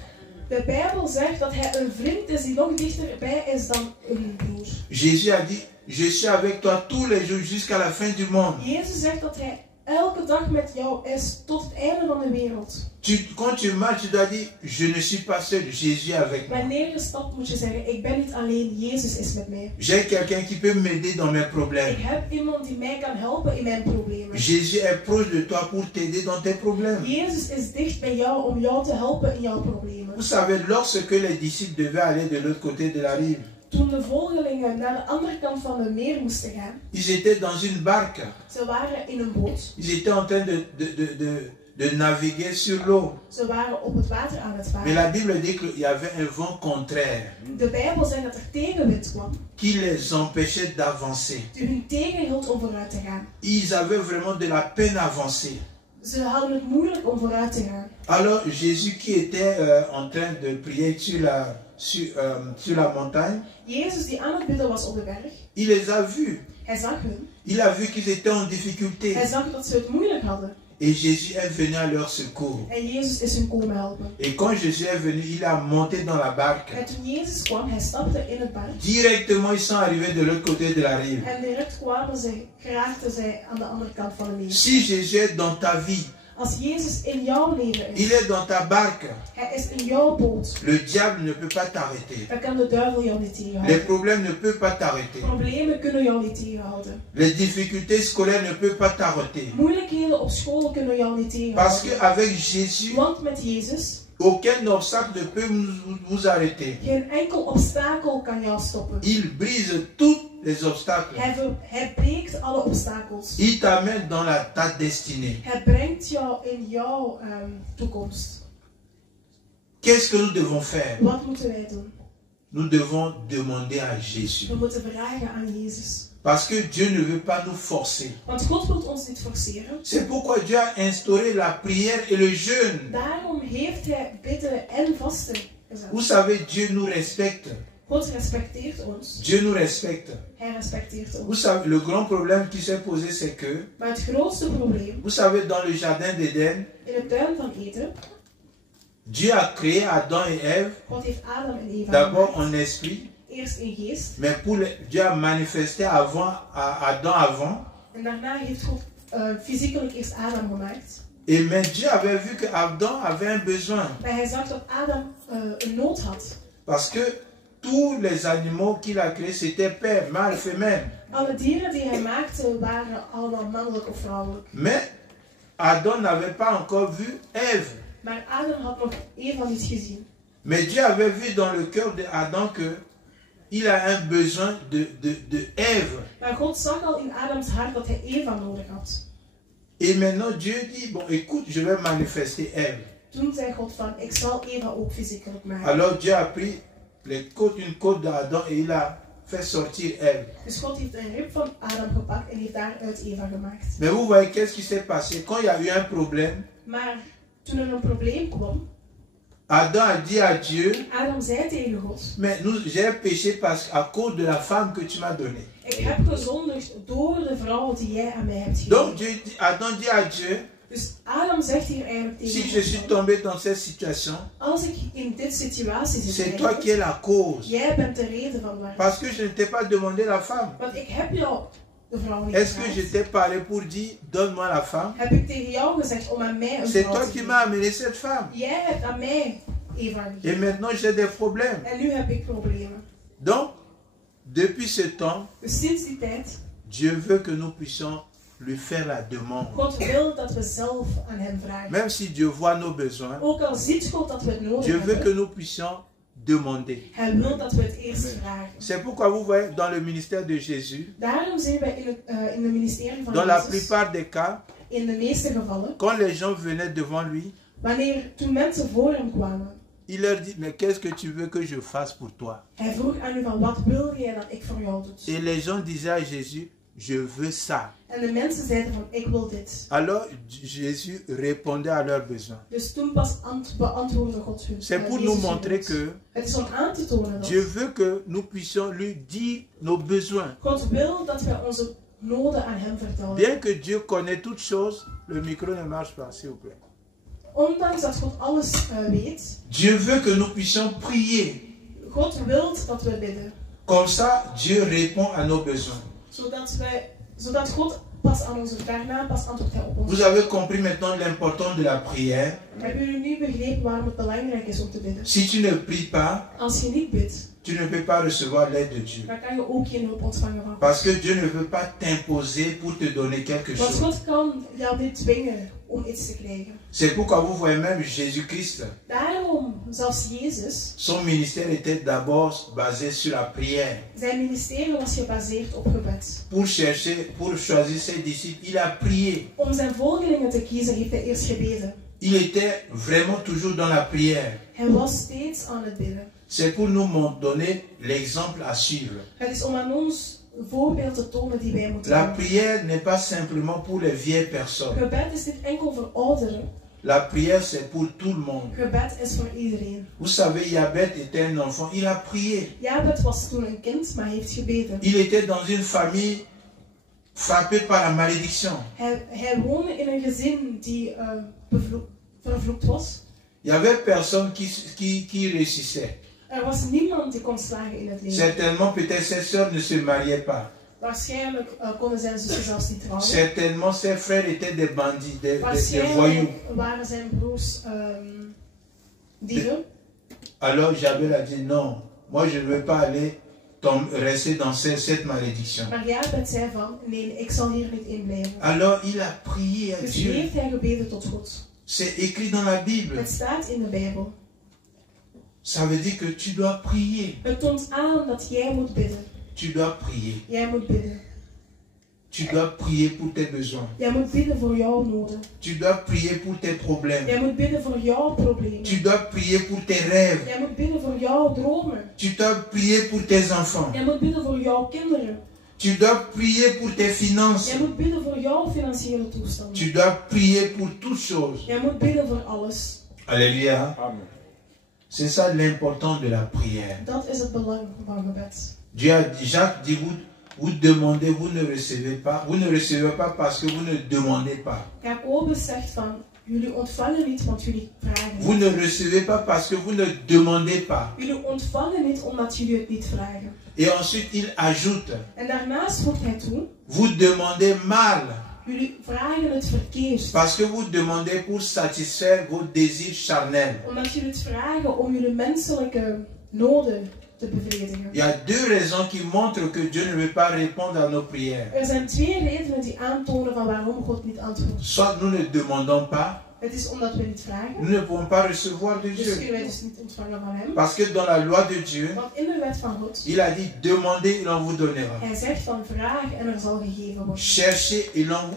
De Bijbel zegt dat hij een vriend is die nog dichterbij is dan een broer. Jésus a dit, je suis avec toi tous les jours jusqu'à la fin du monde. Jezus zegt dat hij elke dag met jou is tot het einde van de wereld. Quand tu marches, tu dois dire, je ne suis pas seul, Jésus est avec moi. Wanneer je stapt moet je zeggen, ik ben niet alleen, Jezus is met mij. J'ai quelqu'un qui peut m'aider dans mes problèmes. Ik heb iemand die mij kan helpen in mijn problemen. Jésus est proche de toi pour t'aider dans tes problèmes. Jezus is dicht bij jou om jou te helpen in jouw problemen. Vous savez, lorsque les disciples devaient aller de l'autre côté de la rive, Toen de volgelingen naar de andere kant van het meer moesten gaan, ils étaient dans une barque. ze waren in een boot. Ils étaient en train de naviguer sur l'eau. Ze waren op het water aan het Mais varen. la Bible dit qu'il y avait un vent contraire De Bijbel zegt dat er tegenwind kwam, qui les empêchait d'avancer. die hun tegenhield om vooruit te gaan. Ils avaient vraiment de la peine à avancer. Ze hadden het moeilijk om vooruit te gaan. Alors Jésus qui était en train de prier sur la montagne, Jezus die aan het bidden was op de berg, il les a vus. hij zag hun. Il a vu qu'ils étaient en difficulté. Hij zag dat ze het moeilijk hadden. Et Jésus est venu à leur secours. En Jezus is hun komen helpen. Et quand Jésus est venu, il a monté dans la barque. En toen Jezus kwam, hij stapte in het bark. Directement, ils sont arrivés de l'autre côté de la rive. En direct geraakten zij aan de andere kant van de meer. Si Jésus est dans ta vie, Als Jezus in jouw leven il is, est dans ta barque, hij is in jouw boot, le diable ne peut pas t'arrêter. dan kan de duivel jou niet Les tegenhouden. problèmes ne peuvent pas t'arrêter. Problemen kunnen jou niet tegenhouden. Les difficultés scolaires ne peuvent pas t'arrêter. Moeilijkheden op school kunnen jou niet Parce tegenhouden. qu'avec Jésus, Want met Jezus, aucun obstacle ne peut vous arrêter. geen enkel obstakel kan jou stoppen. Il brise tous les obstacles. Hij breekt alle obstakels. Il t'amène dans ta destinée. Hij brengt jou in jouw toekomst. Qu'est-ce que nous devons faire? Wat moeten wij doen? Nous devons demander à Jésus. We moeten vragen aan Jezus. Parce que Dieu ne veut pas nous forcer. Want God wil ons niet forceren. C'est pourquoi Dieu a instauré la prière et le jeûne. Daarom heeft hij bidden en vasten gezet. Vous savez, Dieu nous respecte. God respecteert ons. Dieu nous respecte. Hij respecteert Vous ons. savez, le grand problème qui s'est posé, c'est que, Maar het grootste probleem, vous savez, dans le jardin d'Éden, in het tuin van Eden, Dieu a créé Adam et Ève, God heeft Adam en Eva d'abord gemaakt. en esprit, Eerst in geest. mais Dieu a manifesté Adam avant, En daarna heeft God fysiekelijk eerst Adam gemaakt. Et mais Dieu avait vu que Adam avait un besoin. Maar hij zag dat Adam een nood had. Parce que tous les animaux qu'il a créés, c'était père, mâle, femelle. Alle dieren die hij maakte waren allemaal mannelijk of vrouwelijk. Mais Adam n'avait pas encore vu Ève. Maar Adam had nog Eva niet gezien. Mais Dieu avait vu dans le cœur d'Adam que il a un besoin de Ève. Maar God zag al in Adams hart dat hij Eva nodig had. Et maintenant Dieu dit, bon écoute, je vais manifester Ève. Toen zei God van, ik zal Eva ook fysiekelijk maken. Alors Dieu a pris une côte d'Adam et il a fait sortir Ève. Dus God heeft een rib van Adam gepakt en heeft daaruit Eva gemaakt. Mais vous voyez qu'est-ce qui s'est passé quand il y a eu un problème. Maar toen er een probleem kwam, Adam a dit à Dieu, Adam zei tegen God, mais j'ai péché à cause de la femme que tu m'as donnée. ik heb gezondigd door de vrouw die jij aan mij hebt Donc gegeven. Adam dit à Dieu, Dus Adam zegt hier eigenlijk tegen si God, je suis tombé dans cette situation, als ik in dit situatie zit, c'est toi qui es la cause. jij bent de reden van waar. Parce que je ne t'ai pas demandé la femme. Want ik heb jou de vrouw niet Est-ce que je gevraagd. t'ai parlé pour dire, donne-moi la femme? Heb ik tegen jou gezegd om aan mij een C'est vrouw toi te qui geven. m'as amené cette femme. Jij hebt aan mij Eva Et gegeven. maintenant j'ai des problèmes. En nu heb ik problemen. Donc, depuis ce temps, Dus sinds die tijd, Dieu veut que nous puissions lui faire la demande. God wil dat we zelf aan hem vragen. Même si Dieu voit nos besoins, Ook al ziet God dat we het nodig Dieu veut que hebben, nous puissions demander. hij wil dat we het eerst vragen. C'est pourquoi vous voyez dans le ministère de Jésus, Daarom zien we in het ministerie van dans la Jezus, plupart des cas, in de meeste gevallen, quand les gens venaient devant lui, toen mensen voor hem kwamen, il leur dit, mais qu'est-ce que tu veux que je fasse pour toi? hij vroeg aan u van, wat wil jij dat ik voor jou doe? Et les gens disaient à Jésus, je veux ça. En de mensen zeiden van, ik wil dit. Alors Jésus répondait à leurs besoins. Dus toen pas beantwoordde God hun. C'est pour Jezus nous hun montrer wens. que Het is om aan te tonen dat Dieu veut que nous puissions lui dire nos besoins. God wil dat wij onze noden aan hem vertellen. Bien que Dieu connaît toutes choses, le micro ne marche pas, s'il vous plaît. Ondanks dat God alles weet, Dieu veut que nous puissions prier. God wil dat we bidden. Comme ça, Dieu répond à nos besoins. Zodat God pas aan onze vraag pas antwoordt hij op ons. Vous avez compris maintenant l'importance de la prière. Hebben jullie nu begrepen waarom het belangrijk is om te bidden? Si tu ne pries pas, Als je niet bidt, tu ne peux pas recevoir l'aide de Dieu. dan kan je ook geen hulp ontvangen van Parce God. que Dieu ne veut pas t'imposer pour te donner quelque Want chose. God kan jou niet dwingen om iets te krijgen. C'est pourquoi vous voyez même Jésus-Christ. Daarom, zelfs Jezus, Son ministère était d'abord basé sur la prière. zijn ministerie was gebaseerd op gebed. Pour choisir ses disciples, il a prié. Om zijn volgelingen te kiezen heeft hij eerst gebeden. Il était vraiment toujours dans la prière. Hij was steeds aan het bidden. C'est pour nous donner l'exemple à suivre. Het is om aan ons voorbeeld te tonen die wij moeten La doen. prière n'est pas simplement pour les vieilles personnes. Gebed is niet enkel voor ouderen. La prière, c'est pour tout le monde. Gebed is voor iedereen. Vous savez, Jabet était un enfant, il a prié. Jabet was toen een kind, maar heeft gebeden. Il était dans une famille frappée par la malédiction. Hij woonde in een gezin die vervloekt was. Il y avait personne qui réussissait. Er was niemand die kon slagen in het leven. Certainement, peut-être ses sœurs ne se mariaient pas. Waarschijnlijk konden zijn zussen zelfs niet trouwen. Certainement, ses frères étaient des bandits, des voyous. Waarschijnlijk waren zijn broers dieven. Alors Jabel a dit non, moi je ne veux pas aller rester dans cette malédiction. Maar Jabet zei van, nee, ik zal hier niet in blijven. Alors il a prié à Dus Dieu. heeft hij gebeden tot God. C'est écrit dans la Bible. Het staat in de Bijbel. Ça veut dire que tu dois prier. Het toont aan dat jij moet bidden. Tu dois prier. Jij moet bidden. Tu dois prier pour tes besoins. Jij moet bidden voor jouw noden. Tu dois prier pour tes problèmes. Jij moet bidden voor jouw problemen. Tu dois prier pour tes rêves. Jij moet bidden voor jouw dromen. Tu dois prier pour tes enfants. Jij moet bidden voor jouw kinderen. Tu dois prier pour tes finances. Jij moet bidden voor jouw financiële toestanden. Tu dois prier pour toutes choses. Jij moet bidden voor alles. Alléluia. Amen. C'est ça l'importance de la prière. Dat is het belang van gebed. Dieu a dit, Jacques dit, vous demandez, vous ne recevez pas. Vous ne recevez pas parce que vous ne demandez pas. Jacobus zegt van, jullie ontvangen niet, want jullie vragen Vous niet. ne recevez pas parce que vous ne demandez pas. Jullie ontvangen niet, omdat jullie het niet vragen. Et ensuite, il ajoute, En daarnaast voegt hij toe, vous demandez mal. Jullie vragen het verkeerd. Parce que vous demandez pour satisfaire vos désirs charnels. Omdat jullie het vragen om jullie menselijke noden te bevredigen. Il y a deux raisons qui montrent que Dieu ne veut pas répondre à nos prières. Er zijn twee redenen die aantonen van waarom God niet antwoordt. Soit nous ne demandons pas, Het is omdat we niet vragen. nous ne pouvons pas recevoir de Dus Dieu. kunnen wij dus niet ontvangen van hem. Parce que dans la loi de Dieu, Want in de wet van God, il a dit demandez et l'on vous donnera. hij zegt van vraag en er zal gegeven worden. Cherchez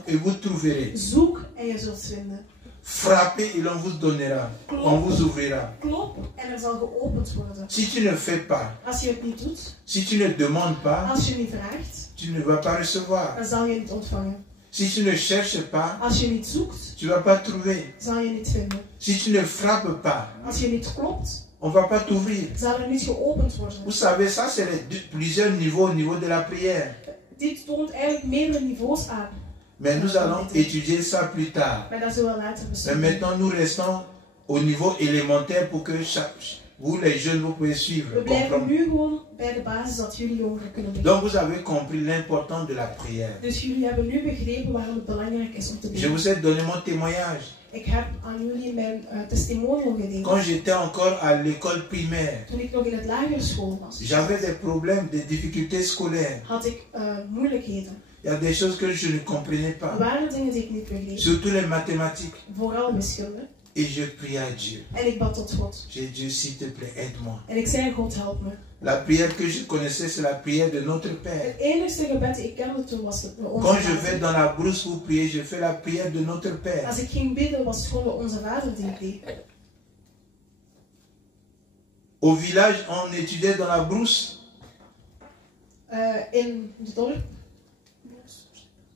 et vous trouverez. Zoek en je zult vinden. Frappez et l'on vous donnera. On vous ouvrira. Klop en er zal geopend worden. Si tu ne fais pas, Als je het niet doet, si tu ne demandes pas, als je niet vraagt, tu ne vas pas recevoir. dan zal je niet ontvangen. Si tu ne cherches pas, Als je niet zoekt, tu ne vas pas trouver. zal je niet vinden. Si tu ne frappes pas, Als je niet klopt, on ne va pas t'ouvrir. zal er niet geopend worden. Vous savez, ça c'est plusieurs niveaux au niveau de la prière. Dit toont eigenlijk meerdere niveaus aan. Mais nous allons étudier ça plus tard. Maar dat zullen we later Mais bespreken. maintenant, nous restons au niveau élémentaire pour que vous, les jeunes, vous pouvez suivre. We blijven comprendre. nu gewoon bij de basis dat jullie jongeren kunnen beginnen. Donc, vous avez compris l'importance de la prière. Dus jullie hebben nu begrepen waarom het belangrijk is om te Je bidden. vous ai donné mon témoignage. Ik heb aan jullie mijn testimonial gedeeld. Quand j'étais encore à l'école primaire, Toen ik nog in het lagere school was, j'avais des problèmes, des difficultés scolaires. had ik moeilijkheden. Il y a des choses que je ne comprenais Er pas, waren dingen die ik niet begreep. surtout les mathématiques. Vooral wiskunde. Et je priais à Dieu. En ik bad tot God. J'ai dit, Dieu, s'il te plaît, aide-moi. En ik zei, God help me. La prière que je connaissais, c'est la prière de notre Père. Het enigste gebed die ik kende toen was het Onze Quand je vais Vader. dans la brousse pour prier, je fais la prière de notre Père. Als ik ging bidden, was het gewoon de Onze Vader die ik deed. Au village, on étudiait dans la brousse. In de dorp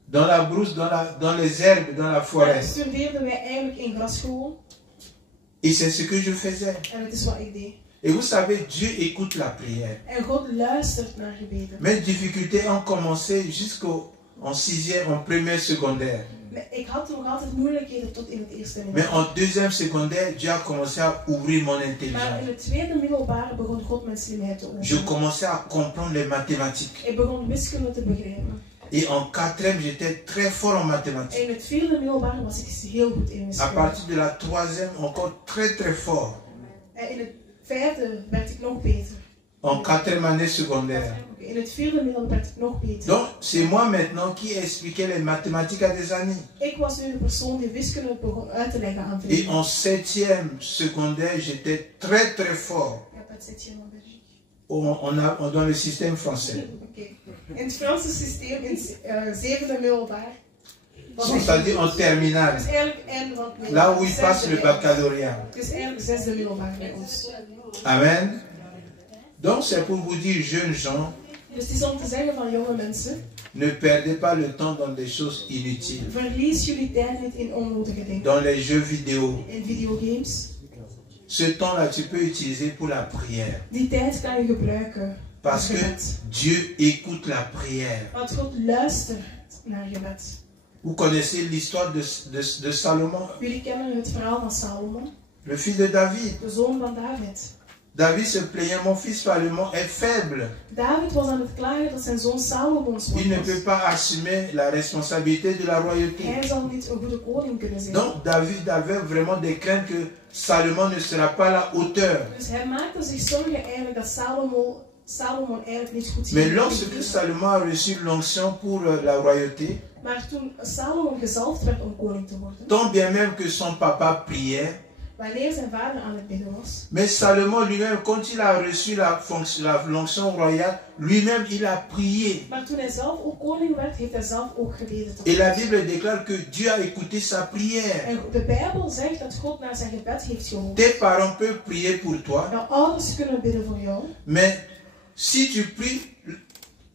Dans la brousse, dans les herbes, dans la forêt. studeerden wij eigenlijk in grasschool. Et c'est ce que je faisais. En het is wat ik deed. Et vous savez, Dieu écoute la prière. En God luistert naar gebeden. Mes difficultés ont commencé en sixième, en première secondaire. Maar ik had nog altijd moeilijkheden tot in het eerste Mais middelbaar. en deuxième secondaire, Dieu a commencé à ouvrir mon Maar in intelligence. het tweede middelbare begon God mijn slimheid te Je openen. commençais à comprendre les mathématiques. Ik begon wiskunde te begrijpen. Et en quatrième, j'étais très fort en mathématiques. En in het vierde middelbaar was ik heel goed in À wiskunde. partir de la troisième, encore très très fort. En in het vijfde werd ik nog beter. En quatrième année secondaire. In het vierde middelbaar werd ik nog beter. Donc, c'est moi maintenant qui expliquais les mathématiques à des amis. Ik was nu de persoon die wiskunde begon uit te leggen aan Et vrienden. en septième secondaire, j'étais très très fort Ja, dat zit hier in België. dans le système français. Oké. In het Franse systeem, in het zevende middelbaar. was ik C'est-à-dire en goed. terminale. Dat is eigenlijk het einde van het Là middelbaar. où il passe le baccalauréat. Het is eigenlijk het zesde middelbaar bij ons. Amen. Donc, c'est pour vous dire, jeunes gens, Dus het is om te zeggen van jonge mensen, ne perdez pas le temps dans des choses inutiles. verlies jullie tijd niet in onnodige dingen. Dans les jeux vidéo. In videogames. Ce temps-là, tu peux utiliser pour la prière. Die tijd kan je gebruiken. Parce voor que gebed. Dieu écoute la prière. Want God luistert naar gebed. Vous connaissez l'histoire de Salomon, Jullie kennen het verhaal van Salomon, le fils de David. de zoon van David. David se plaignait, mon fils Salomon est faible. David was aan het klagen dat zijn zoon Salomon zwak Il ne was. peut pas assumer la responsabilité de la royauté. Hij zal niet een goede koning kunnen zijn. Donc David avait vraiment des craintes que Salomon ne sera pas à la hauteur. Dus hij maakte zich zorgen eigenlijk dat Salomon eigenlijk niet goed Mais ging lorsque doen. Salomon a reçu l'onction pour la royauté, Maar toen Salomon gezalfd werd om koning te worden, tant bien même que son papa priait, wanneer zijn vader aan het bidden was, mais Salomon lui-même, quand il a reçu l'onction royale, lui-même il a prié. maar toen hij zelf ook koning werd, heeft hij zelf ook gebeden tot Et la God. Bible déclare que Dieu a écouté sa prière. En de Bijbel zegt dat God naar zijn gebed heeft gehoord. Tes parents peuvent prier pour toi, Jouw ouders kunnen bidden voor jou, mais si tu pries,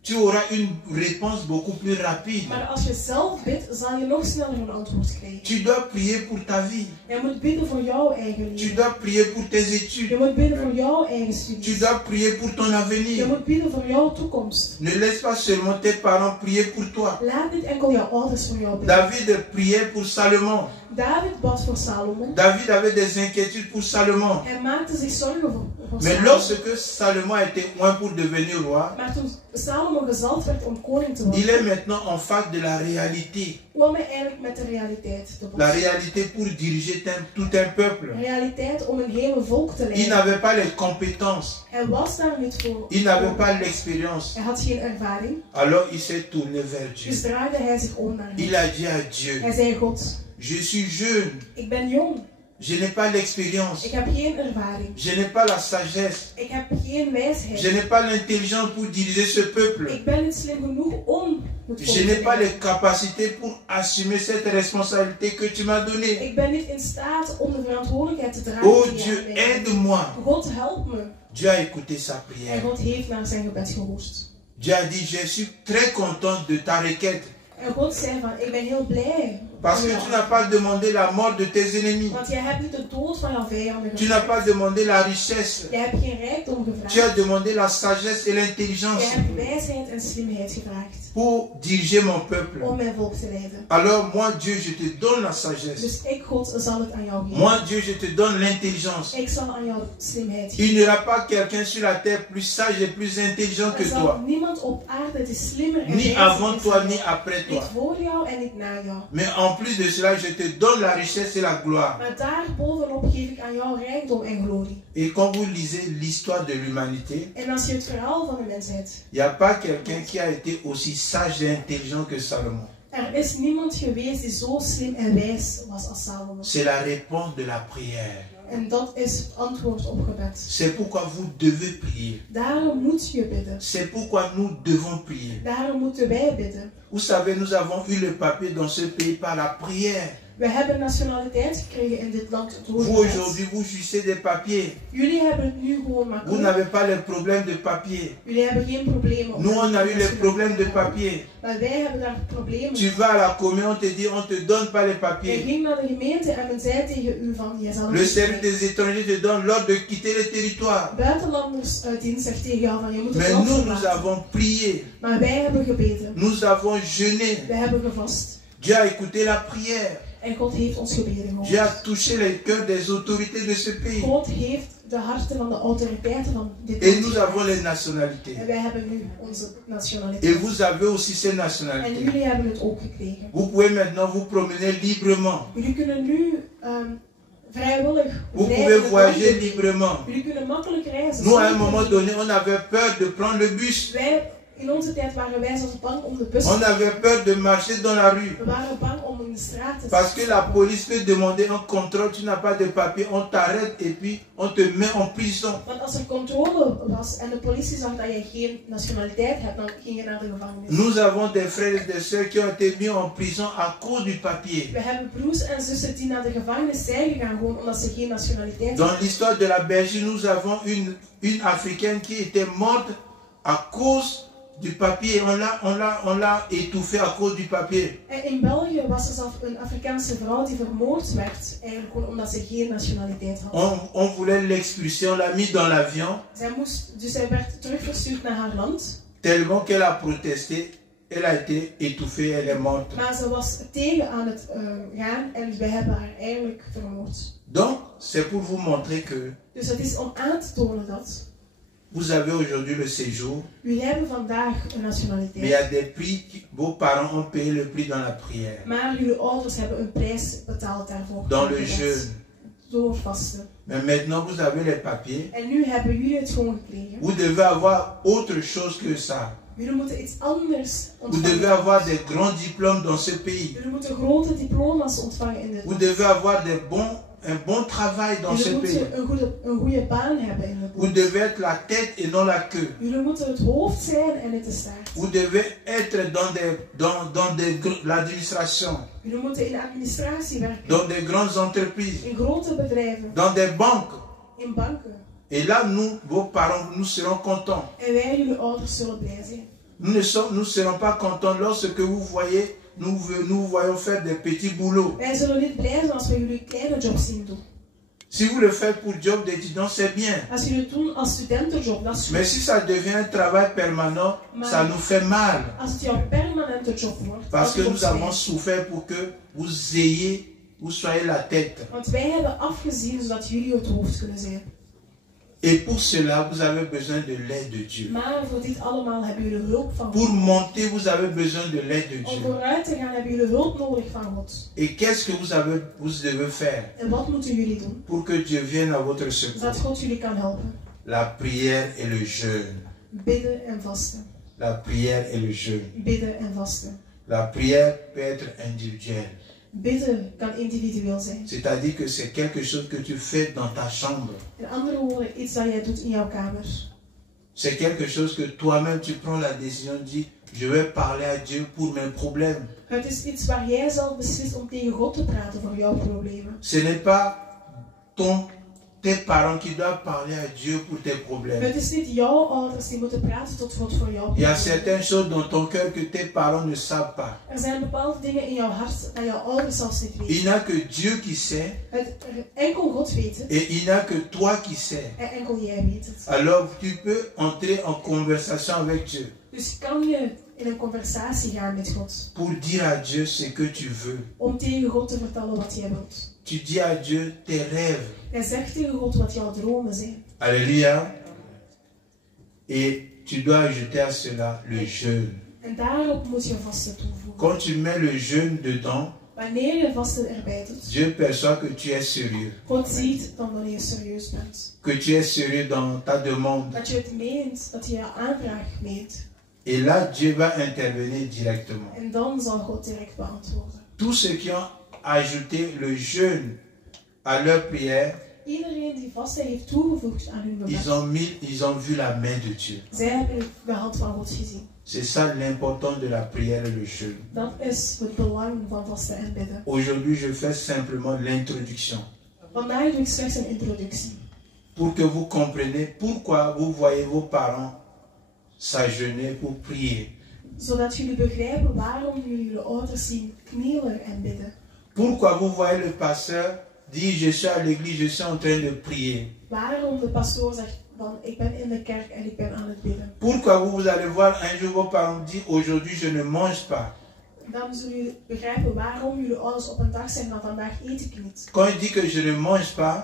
tu auras une réponse beaucoup plus rapide. maar als je zelf bidt, zal je nog sneller een antwoord krijgen. Tu dois prier pour ta vie. Je moet bidden voor jouw eigen Tu leven. dois prier pour tes Je études. moet bidden voor jouw eigen Tu studies. dois prier pour ton Je avenir. moet bidden voor jouw toekomst. Ne laisse pas seulement tes parents prier pour toi. Laat niet enkel jouw ouders voor jou bidden. David priait pour Salomon. David bad voor Salomon. David avait des inquiétudes pour Salomon. Hij maakte zich zorgen voor Mais Salomon. lorsque Salomon a été oint pour devenir roi, Maar toen Salomon gezalfd werd om koning te il worden, est maintenant en face de la réalité. kwam hij eigenlijk met de realiteit te La botsen. réalité pour diriger tout un peuple. Realiteit om een hele volk te Il leiden. n'avait pas les compétences. Hij was daar niet voor. Il n'avait pas l'expérience. Hij had geen ervaring. Alors il s'est tourné vers Dieu. Dus draaide hij zich om naar hem. Il a dit à Dieu, Hij zei: God, je suis jeune, ik ben jong. je n'ai pas l'expérience, Ik heb geen ervaring. je n'ai pas la sagesse, Ik heb geen wijsheid. je n'ai pas l'intelligence pour diriger ce peuple. Ik ben niet slim genoeg om het volk Je te n'ai pas leiden. les capacités pour assumer cette responsabilité que tu m'as donnée. Ik ben niet in staat om de verantwoordelijkheid te dragen. Oh die je Dieu, aan mij geeft. aide-moi. God, help me. Dieu a écouté sa En prière. God heeft naar zijn gebed gehoord. Dieu a dit, je suis très content de ta requête. En God zei van: ik ben heel blij. Parce que tu n'as pas demandé la mort de tes ennemis. Want jij hebt niet de dood van jouw vijanden Tu n'as pas gevraagd. demandé la richesse. Jij hebt geen rijkdom Tu as gevraagd. demandé la sagesse et Jij l'intelligence hebt wijsheid en slimheid gevraagd. pour diriger mon peuple. Om mijn volk te leiden. Alors moi, Dieu, je te donne la sagesse. Dus ik, God, zal het aan jou geven. Moi, Dieu, je te donne l'intelligence. Ik zal aan jou slimheid geven. Il n'y aura pas quelqu'un sur la terre plus sage et plus intelligent Er que zal toi. niemand op aarde die slimmer en Ni wijzer avant is toi, dan ni jij. après Niet toi. voor jou en niet na jou. Mais en plus de cela, je te donne la richesse et la gloire. Maar daarbovenop geef ik aan jou rijkdom en glorie. Et quand vous lisez l'histoire de l'humanité, En als je het verhaal van de mensheid, il n'y a pas quelqu'un qui a été aussi sage et intelligent que Salomon. er is niemand geweest die zo slim en wijs was als Salomon. C'est la réponse de la prière. En dat is het antwoord op gebed. C'est pourquoi vous devez prier. Daarom moet je bidden. C'est pourquoi nous devons prier. Daarom moeten wij bidden. Vous savez, nous avons eu le papier dans ce pays par la prière. We hebben nationaliteit gekregen in dit land door Vous gebed. aujourd'hui, vous jouissez des papiers. Jullie hebben het nu gewoon Vous makkelijk. n'avez pas les problèmes de papier. Jullie hebben geen problemen. Nous, on a eu les problèmes de papier. Maar wij hebben daar problemen. Tu vas à la commune, on te dit, on te donne pas les Jij papiers. ging naar de gemeente en men zei tegen u van, jij zal Le niet service krijgen. des étrangers te donne l'ordre de quitter le territoire. Buitenlandersdienst zegt tegen jou van, je moet het Mais land nous, nous verlaten. avons prié. Maar wij hebben gebeden. Nous avons jeûné. Wij hebben gevast. Dieu a écouté la prière. En God heeft ons gebeden Dieu a gehoord. touché les cœurs des autorités de ce pays. God heeft de harten van de autoriteiten van dit Et land nous geraakt. avons les nationalités. En wij hebben nu onze Et nationaliteit. vous avez aussi ces En nationalités. jullie hebben het ook gekregen. Vous pouvez maintenant vous promener librement. Jullie kunnen nu vrijwillig Vous vrij pouvez in het land voyager leven. librement. Jullie kunnen makkelijk reizen. Nous, à un zonder moment problemen. donné, on avait peur de prendre le bus. Wij, in onze tijd waren wij zelfs bang om de bus On avait peur de marcher dans la rue. We waren bang om in de straat te Parce que la police peut demander un contrôle, tu n'as pas de papier, on t'arrête et puis on te met en prison. Want als er controle was en de politie zag dat je geen nationaliteit hebt, dan ging je naar de gevangenis. Nous avons des frères et des sœurs qui ont été mis en prison à cause du papier. We hebben broers en zussen die naar de gevangenis zijn gegaan gewoon omdat ze geen nationaliteit Dans hadden. l'histoire de la Belgique, nous avons une Africaine qui était morte à cause du papier. On l'a étouffée à cause du papier. En in België was er zelfs een Afrikaanse vrouw die vermoord werd, eigenlijk gewoon omdat ze geen nationaliteit had. On voulait l'expulser, on l'a mis dans l'avion, Dus zij werd terugverstuurd naar haar land. tellement qu'elle a protesté, elle a été étouffée, elle est morte. Maar ze was tegen aan het gaan en wij hebben haar eigenlijk vermoord. Donc, c'est pour vous montrer que Dus het is om aan te tonen dat vous avez aujourd'hui le séjour, jullie hebben vandaag een mais il y nationaliteit. a des prix, vos parents ont payé le prix dans la prière, Maar jullie ouders hebben een prijs betaald daarvoor. dans le jeûne. Door vasten. Mais maintenant, vous avez les papiers. En nu hebben jullie het gewoon gekregen. Vous devez avoir autre chose que ça. Jullie moeten iets anders Vous devez ontvangen. avoir des grands diplômes dans ce pays. Jullie moeten grote diploma's ontvangen in dit Vous land. devez avoir un bon travail dans ce Jullie pays. moeten een goede baan hebben in dit Vous land. devez être la tête et non la queue. Jullie moeten het hoofd zijn en niet de staart. Vous devez être dans l'administration, Jullie moeten in de administratie werken. dans des grandes entreprises, In grote bedrijven. dans des banques. In banken. Et là, nous, vos parents, nous serons contents. En wij, jullie ouders, zullen blij zijn. Nous ne serons pas contents lorsque vous voyez, nous voyons faire des petits boulots. Wij zullen niet blij zijn als we jullie kleine jobs zien doen. Si vous le faites pour job d'étudiant, c'est bien. Als jullie het doen als studentenjob, dat is Mais goed. si ça devient un travail permanent, ça nous fait mal. Als het jouw permanente job wordt, Parce que dat nous doet ons avons pijn. souffert pour que vous ayez vous soyez la tête. Want wij hebben afgezien zodat jullie het hoofd kunnen zijn. Et pour cela, vous avez besoin de l'aide de Dieu. Maar voor dit allemaal hebben jullie hulp van Pour God. monter, vous avez besoin de l'aide de Om Dieu. vooruit te gaan hebben jullie hulp nodig van God. Et qu'est-ce que vous devez faire En wat moeten jullie doen? pour que Dieu vienne à votre secours? Zodat God jullie kan helpen. La prière et le jeûne. Bidden en vasten. La prière et le jeûne. Bidden en vasten. La prière peut être individuelle. Bidden kan individueel zijn. C'est-à-dire que c'est quelque chose que tu fais dans ta chambre. In andere woorden, iets dat jij doet in jouw kamer. C'est quelque chose que toi-même tu prends la décision de dire, je vais parler à Dieu pour mes problèmes. Het is iets waar jij zelf beslist om tegen God te praten voor jouw problemen. Ce n'est pas tes parents qui doivent parler à Dieu pour tes problèmes. Het is niet jouw ouders die moeten praten tot God voor jouw Il y a problemen. certaines choses dans ton cœur que tes parents ne savent pas. Er zijn bepaalde dingen in jouw hart dat jouw ouders zelfs niet Il weten. n'y a que Dieu qui sait Enkel God weet het et il n'y a que toi qui sais. en enkel jij weet het. Alors tu peux entrer en conversation avec Dieu Dus kan je in een conversatie gaan met God. pour dire à Dieu ce que tu veux. Om tegen God te vertellen wat jij wilt. Tu dis à Dieu tes rêves. Jij zegt tegen God wat jouw dromen zijn. Alléluia. Et tu dois ajouter à cela le jeûne. En daarop moet je vasten toevoegen. Quand tu mets le jeûne dedans, Wanneer je vasten erbij doet, Dieu perçoit que tu es sérieux. God ziet dan wanneer je serieus bent. Que tu es sérieux dans ta demande. Dat je het meent, dat je je aanvraag meent. Et là, Dieu va intervenir directement. En dan zal God direct beantwoorden. Tous ceux qui ont ajouté le jeûne à leur prière, Iedereen die vasten heeft toegevoegd aan hun gebed, ils ont vu la main de Dieu. zij hebben de hand van God gezien. C'est ça l'important de la prière et le jeûne. Dat is het belang van vasten en bidden. Aujourd'hui, je fais simplement l'introduction Vandaag doe ik slechts een introductie. pour que vous compreniez pourquoi vous voyez vos parents s'agenouiller pour prier. Zodat jullie begrijpen waarom jullie je ouders zien knielen en bidden. Pourquoi vous voyez le pasteur dire je suis à l'église, je suis en train de prier. Waarom de pastoor zegt van ik ben in de kerk en ik ben aan het bidden. Pourquoi vous allez voir un jour vos parents dire aujourd'hui je ne mange pas. Dan zullen jullie begrijpen waarom jullie ouders op een dag zeggen van vandaag eet ik niet. Quand il dit que je ne mange pas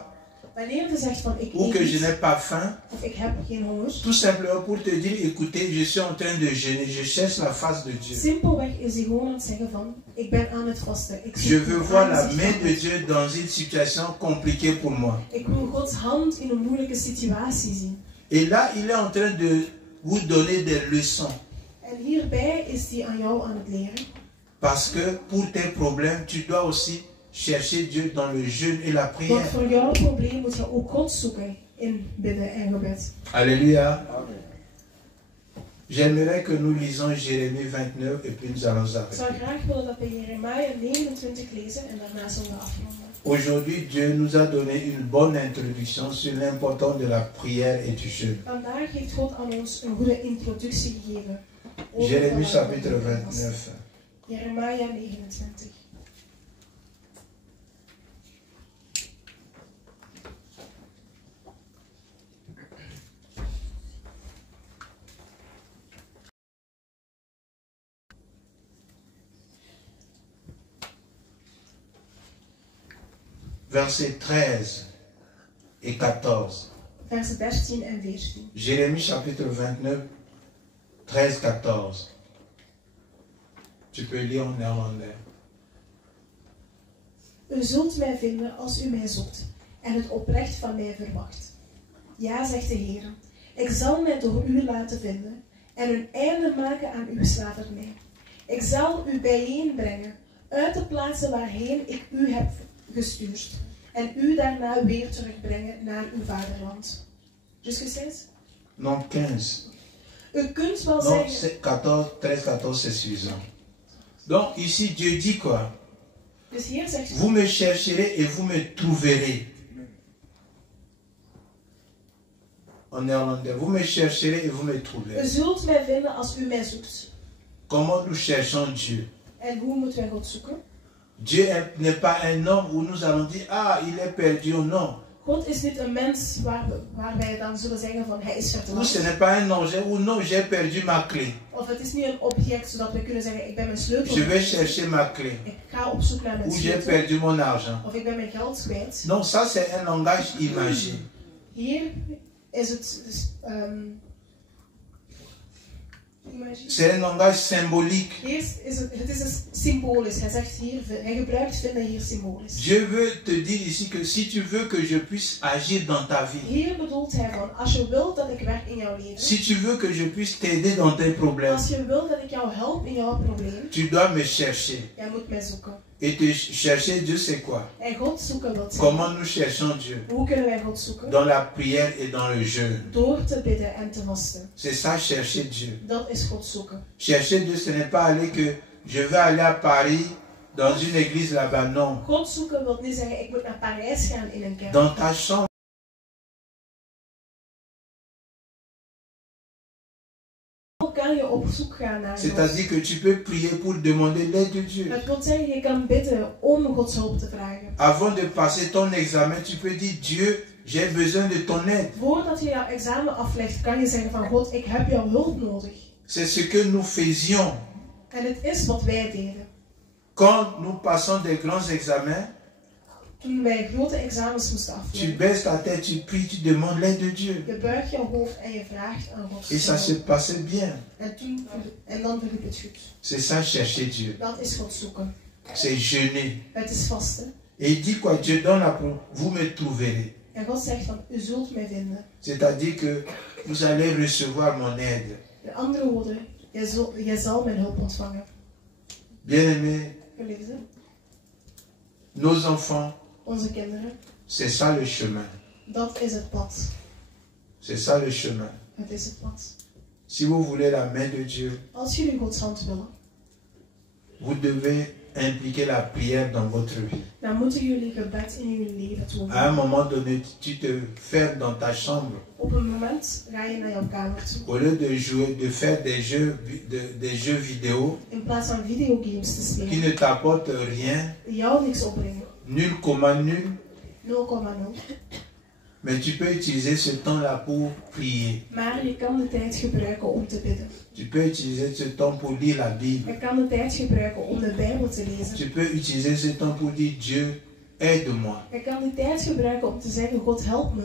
Wanneer je zegt van ik ou eet que je niet, n'ai pas faim, of ik heb geen honger. tout simplement pour te dire écoutez, je suis en train de jeûner, je cherche la face de Dieu. Simpelweg is hij gewoon aan het zeggen van ik ben aan het vasten. Ik zoek Je veux het voir la aangezicht main van de God. Dieu dans une situation compliquée pour moi. Ik wil Gods hand in een moeilijke situatie zien. Et là, il est en train de vous donner des leçons. En hierbij is hij aan jou aan het leren. Parce que pour tes problèmes, tu dois aussi chercher Dieu dans le jeûne et la Want prière. voor jouw probleem moet je ook God zoeken in bidden en gebed. Alléluia. J'aimerais que nous lisons Jérémie 29 et puis nous allons Ik arrêter. zou graag willen dat we Jeremia 29 lezen en daarna zullen we afronden. Aujourd'hui, Dieu nous a donné une bonne introduction sur l'importance de la prière et du jeûne. Vandaag heeft God aan ons een goede introductie gegeven. over Jérémie het chapitre belangrijk van 29. Jeremia 29. Versets 13 et 14. Versen 13 en 14. Jérémie chapitre 29, 13, 14. Tu peux lire en néerlandais. U zult mij vinden als u mij zoekt en het oprecht van mij verwacht. Ja, zegt de Heer, ik zal mij door u laten vinden en een einde maken aan uw slavernij. Ik zal u bijeenbrengen uit de plaatsen waarheen ik u heb gestuurd en u daarna weer terugbrengen naar uw vaderland. Jusqu'à 16? Non, 15. U kunt wel Non, zeggen... 14, 13, 14, c'est suffisant. Donc ici, Dieu dit quoi? Dus hier zegt Vous me chercherez et vous me trouverez. En néerlandais, vous me chercherez et vous me u trouverez. zult mij vinden als u mij zoekt. Comment nous cherchons Dieu? En hoe moeten wij God zoeken? Dieu n'est pas un homme où nous allons dire, ah, il est perdu ou non. God is niet een mens waar wij dan zullen zeggen van hij is Ou vertrouwd. ce n'est pas un objet où non, j'ai perdu ma clé. Of het is niet een object zodat we kunnen zeggen ik ben mijn sleutel. Je vais chercher ma clé. Ik ga op zoek naar mijn Ou j'ai sleutel. perdu mon argent. Of ik ben mijn geld kwijt. Non, ça c'est un langage imagé. Hier is het C'est un langage symbolique. Hier is het is symbolisch. Hij zegt hier, hij gebruikt vinden hier symbolisch. Dieu veut te dire ici que si tu veux que je puisse agir dans ta vie, Hier bedoelt hij van, als je wilt dat ik werk in jouw leven, si tu veux que je puisse t'aider dans tes problèmes, als je wilt dat ik jou help in jouw probleem, tu dois me chercher. jij moet mij zoeken. Et te chercher Dieu, c'est quoi? En God zoeken wil zeggen. Comment nous cherchons Dieu? Hoe kunnen wij God zoeken? Dans la prière et dans le jeûne. Door te bidden en te vasten. C'est ça, chercher Dieu. Dat is God zoeken. Chercher Dieu, ce n'est pas aller que je vais aller à Paris dans une église là-bas, non. God zoeken wil niet zeggen ik moet naar Parijs gaan in een kerk. Dans ta chambre. Kan je op zoek gaan naar God. C'est-à-dire que tu peux prier pour demander l'aide de Dieu. Dat wil zeggen, je kan bidden om Gods hulp te vragen. Avant de passer ton examen, tu peux dire Dieu, j'ai besoin de ton aide. Voordat je jouw examen aflegt, kan je zeggen van God, ik heb jouw hulp nodig. C'est ce que nous faisions. En het is wat wij deden. Quand nous passons des grands examens, Toen wij grote examens moesten tu afleggen. baisses ta tête, tu pries, tu demandes l'aide de Dieu. Je buigt jouw hoofd en je vraagt aan God. Et ça se passait bien. En dan verliep het goed. C'est ça, chercher Dieu. Dat is God zoeken. C'est jeûner. Het is vasten. Et il dit quoi? Dieu donne la promesse. Vous me trouverez. En God zegt van, u zult mij vinden. C'est-à-dire que vous allez recevoir mon aide. De andere woorden, jij zal mijn hulp ontvangen. Bien-aimés, Geliefde, nos enfants, onze kinderen, c'est ça le chemin. dat is het pad. C'est ça le chemin. Het is het pad. Si vous voulez la main de Dieu, Als jullie Gods hand willen, vous devez impliquer la prière dans votre vie. dan moeten jullie gebed in jullie leven À un toevoegen. moment donné, tu te fermes dans ta chambre. Op een moment ga je naar jouw kamer toe. Au lieu de jouer, de faire des jeux vidéo In plaats van videogames te qui spelen, ne t'apportent rien, die jou niks opbrengen. nul comme nul, 0,0. mais tu peux utiliser ce temps-là pour prier. Maar je kan de tijd gebruiken om te bidden. Tu peux utiliser ce temps pour lire la Bible. Je kan de tijd gebruiken om de Bijbel te lezen. Tu peux utiliser ce temps pour dire Dieu, aide-moi. Je kan de tijd gebruiken om te zeggen, God help me.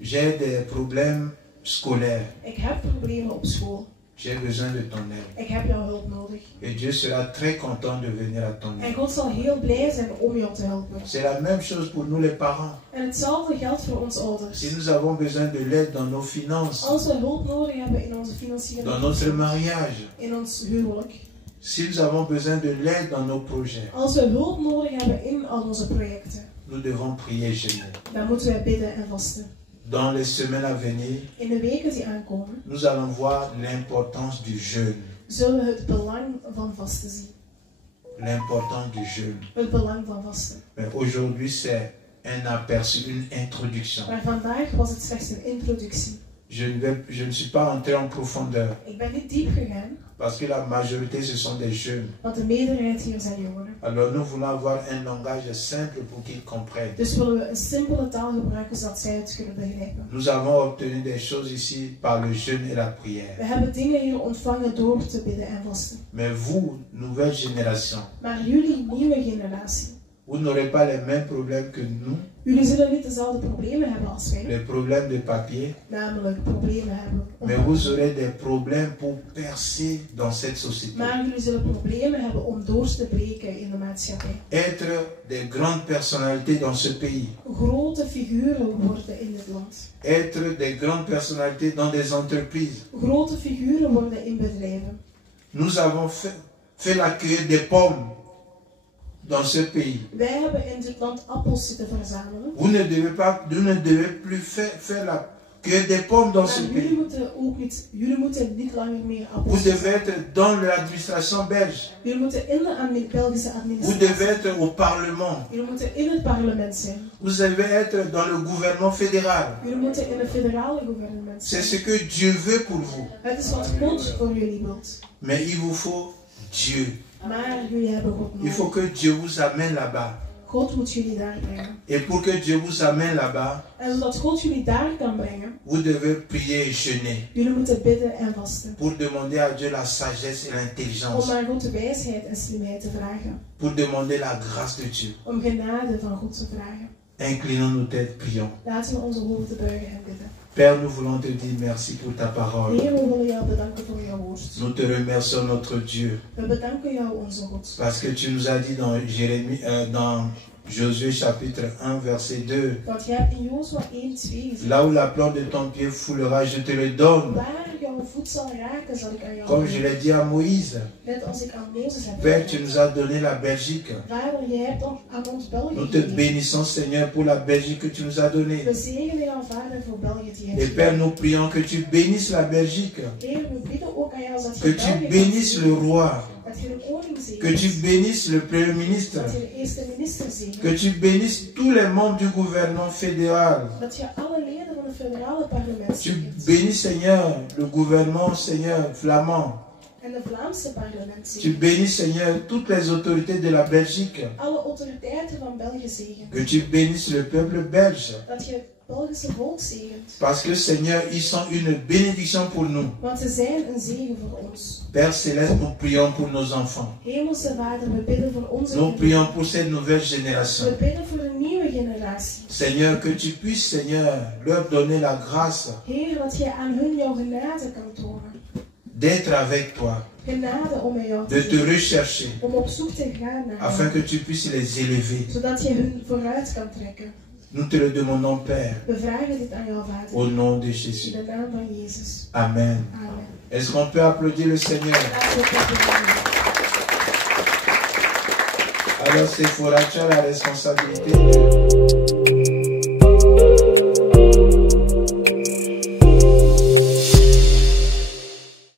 J'ai des problèmes scolaires. Ik heb problemen op school. J'ai besoin de ton aide. Ik heb jouw hulp nodig. Et Dieu sera très content de venir à ton En aide. God zal heel blij zijn om jou te helpen. C'est la même chose pour nous les parents. En hetzelfde geldt voor ons ouders. Si nous avons besoin de l'aide dans nos finances, Als we hulp nodig hebben in onze financiële dans notre mariage, in ons huwelijk. si nous avons besoin de l'aide dans nos projets, Als we hulp nodig hebben in al onze projecten. nous devons prier et jeûner. Dan moeten wij bidden en vasten. Dans les semaines à venir, In de weken die aankomen, nous allons voir l'importance du jeûne. zullen we het belang van vasten zien. L'importance du jeûne. Het belang van vasten. Mais aujourd'hui, c'est un aperçu, une introduction. Maar vandaag was het slechts een introductie. Je ne suis pas entré en profondeur Ik ben niet diep gegaan, parce que la majorité, ce sont des jeunes. want de meerderheid hier zijn jongeren. Alors nous voulons avoir un langage simple pour qu'ils comprennent. Dus willen we een simpele taal gebruiken zodat zij het kunnen begrijpen. Nous avons obtenu des choses ici par le jeûne et la prière. We hebben dingen hier ontvangen door te bidden en vasten. Mais vous, nouvelle génération, Maar jullie, nieuwe generatie, vous n'aurez pas les mêmes problèmes que nous, jullie zullen niet dezelfde problemen hebben als wij. les problèmes de papier, Namelijk problemen hebben. mais vous aurez des problèmes pour percer dans cette société. Maar jullie zullen problemen hebben om door te breken in de maatschappij. Être des grandes personnalités dans ce pays. Grote figuren worden in dit land. Être des grandes personnalités dans des entreprises. Grote figuren worden in bedrijven. Nous avons fait la cueillette des pommes dans ce pays. Wij hebben in dit land appels zitten verzamelen. Vous ne devez plus faire la cueillette des pommes dans ce Maar pays. jullie moeten niet langer meer Vous appels devez zitten. être dans l'administration belge. Jullie moeten in de Belgische Vous administratie. devez être au Parlement. Jullie moeten in het parlement zijn. Vous devez être dans le gouvernement fédéral. Jullie moeten in het federale gouvernement C'est zijn. ce que Dieu veut pour vous. Het is wat God voor jullie wilt. Mais il vous faut Dieu. Maar jullie hebben God Il faut nodig. que Dieu vous amène là-bas. God moet jullie daar brengen. Et pour que Dieu vous amène là-bas, En zodat God jullie daar kan brengen, vous devez prier et jeûner jullie moeten bidden en vasten. pour demander à Dieu la sagesse et l'intelligence, Om aan God de wijsheid en slimheid te vragen. pour demander la grâce de Dieu. Om genade van God te vragen. Inclinons nos têtes, prions. Laten we onze hoofden buigen en bidden. Père, nous voulons te dire merci pour ta parole. Heer, we willen jou bedanken voor jouw woord. Nous te remercions, notre Dieu, We bedanken jou, onze God. parce que tu nous as dit dans dans Josué chapitre 1, verset 2, Want jij hebt in Jozua 1:2 gezegd, là où la plante de ton pied foulera, je te le donne. waar jouw voet zal raken, zal ik aan jou Comme je geven. l'ai dit à Moïse, Net als ik aan Mozes heb Père, tu gezegd. nous as donné la Belgique. Vader, jij hebt aan ons België Nous te gegeven. bénissons, Seigneur, pour la Belgique que tu nous as donnée. We zegenen jou, Vader, voor België die je Et hebt Père, gegeven. nous prions que tu bénisses la Belgique, Heer, we bidden ook aan jou dat que je tu België bénisses le roi, dat je de koning que zegent. tu bénisses le Premier ministre, Dat je de eerste minister que zegent. tu bénisses tous les membres du gouvernement fédéral. Dat je alle leden van het federale parlement Tu zegent. bénis, Seigneur, le gouvernement, Seigneur, flamand. En de Vlaamse parlement Tu zegent. bénis, Seigneur, toutes les autorités de la Belgique. Alle autoriteiten van België zegent. Que tu bénisses le peuple belge. Dat je het Belgische volk zegent. Parce que, Seigneur, ils sont une bénédiction pour nous. Want ze zijn een zegen voor ons. Père Céleste, nous prions pour nos enfants. Hemelse Vader, we bidden voor onze Nous kinderen. prions pour cette nouvelle génération. We bidden voor een nieuwe generatie. Seigneur, que tu puisses, Seigneur, leur donner la grâce Heer, dat je aan hun jouw genade kan tonen. d'être avec toi, Genade om met jou te de te zijn. rechercher, Om op zoek te gaan naar afin jou. que tu puisses les élever. Zodat je hun vooruit kan trekken. Nous te le demandons, Père, We vragen dit aan jou, Vader. au nom de In Jésus. de naam van Jezus. Amen. Amen. Est-ce qu'on peut applaudir le Seigneur? Laten we het beginnen. Alors, Sephora, tu as la responsabilité de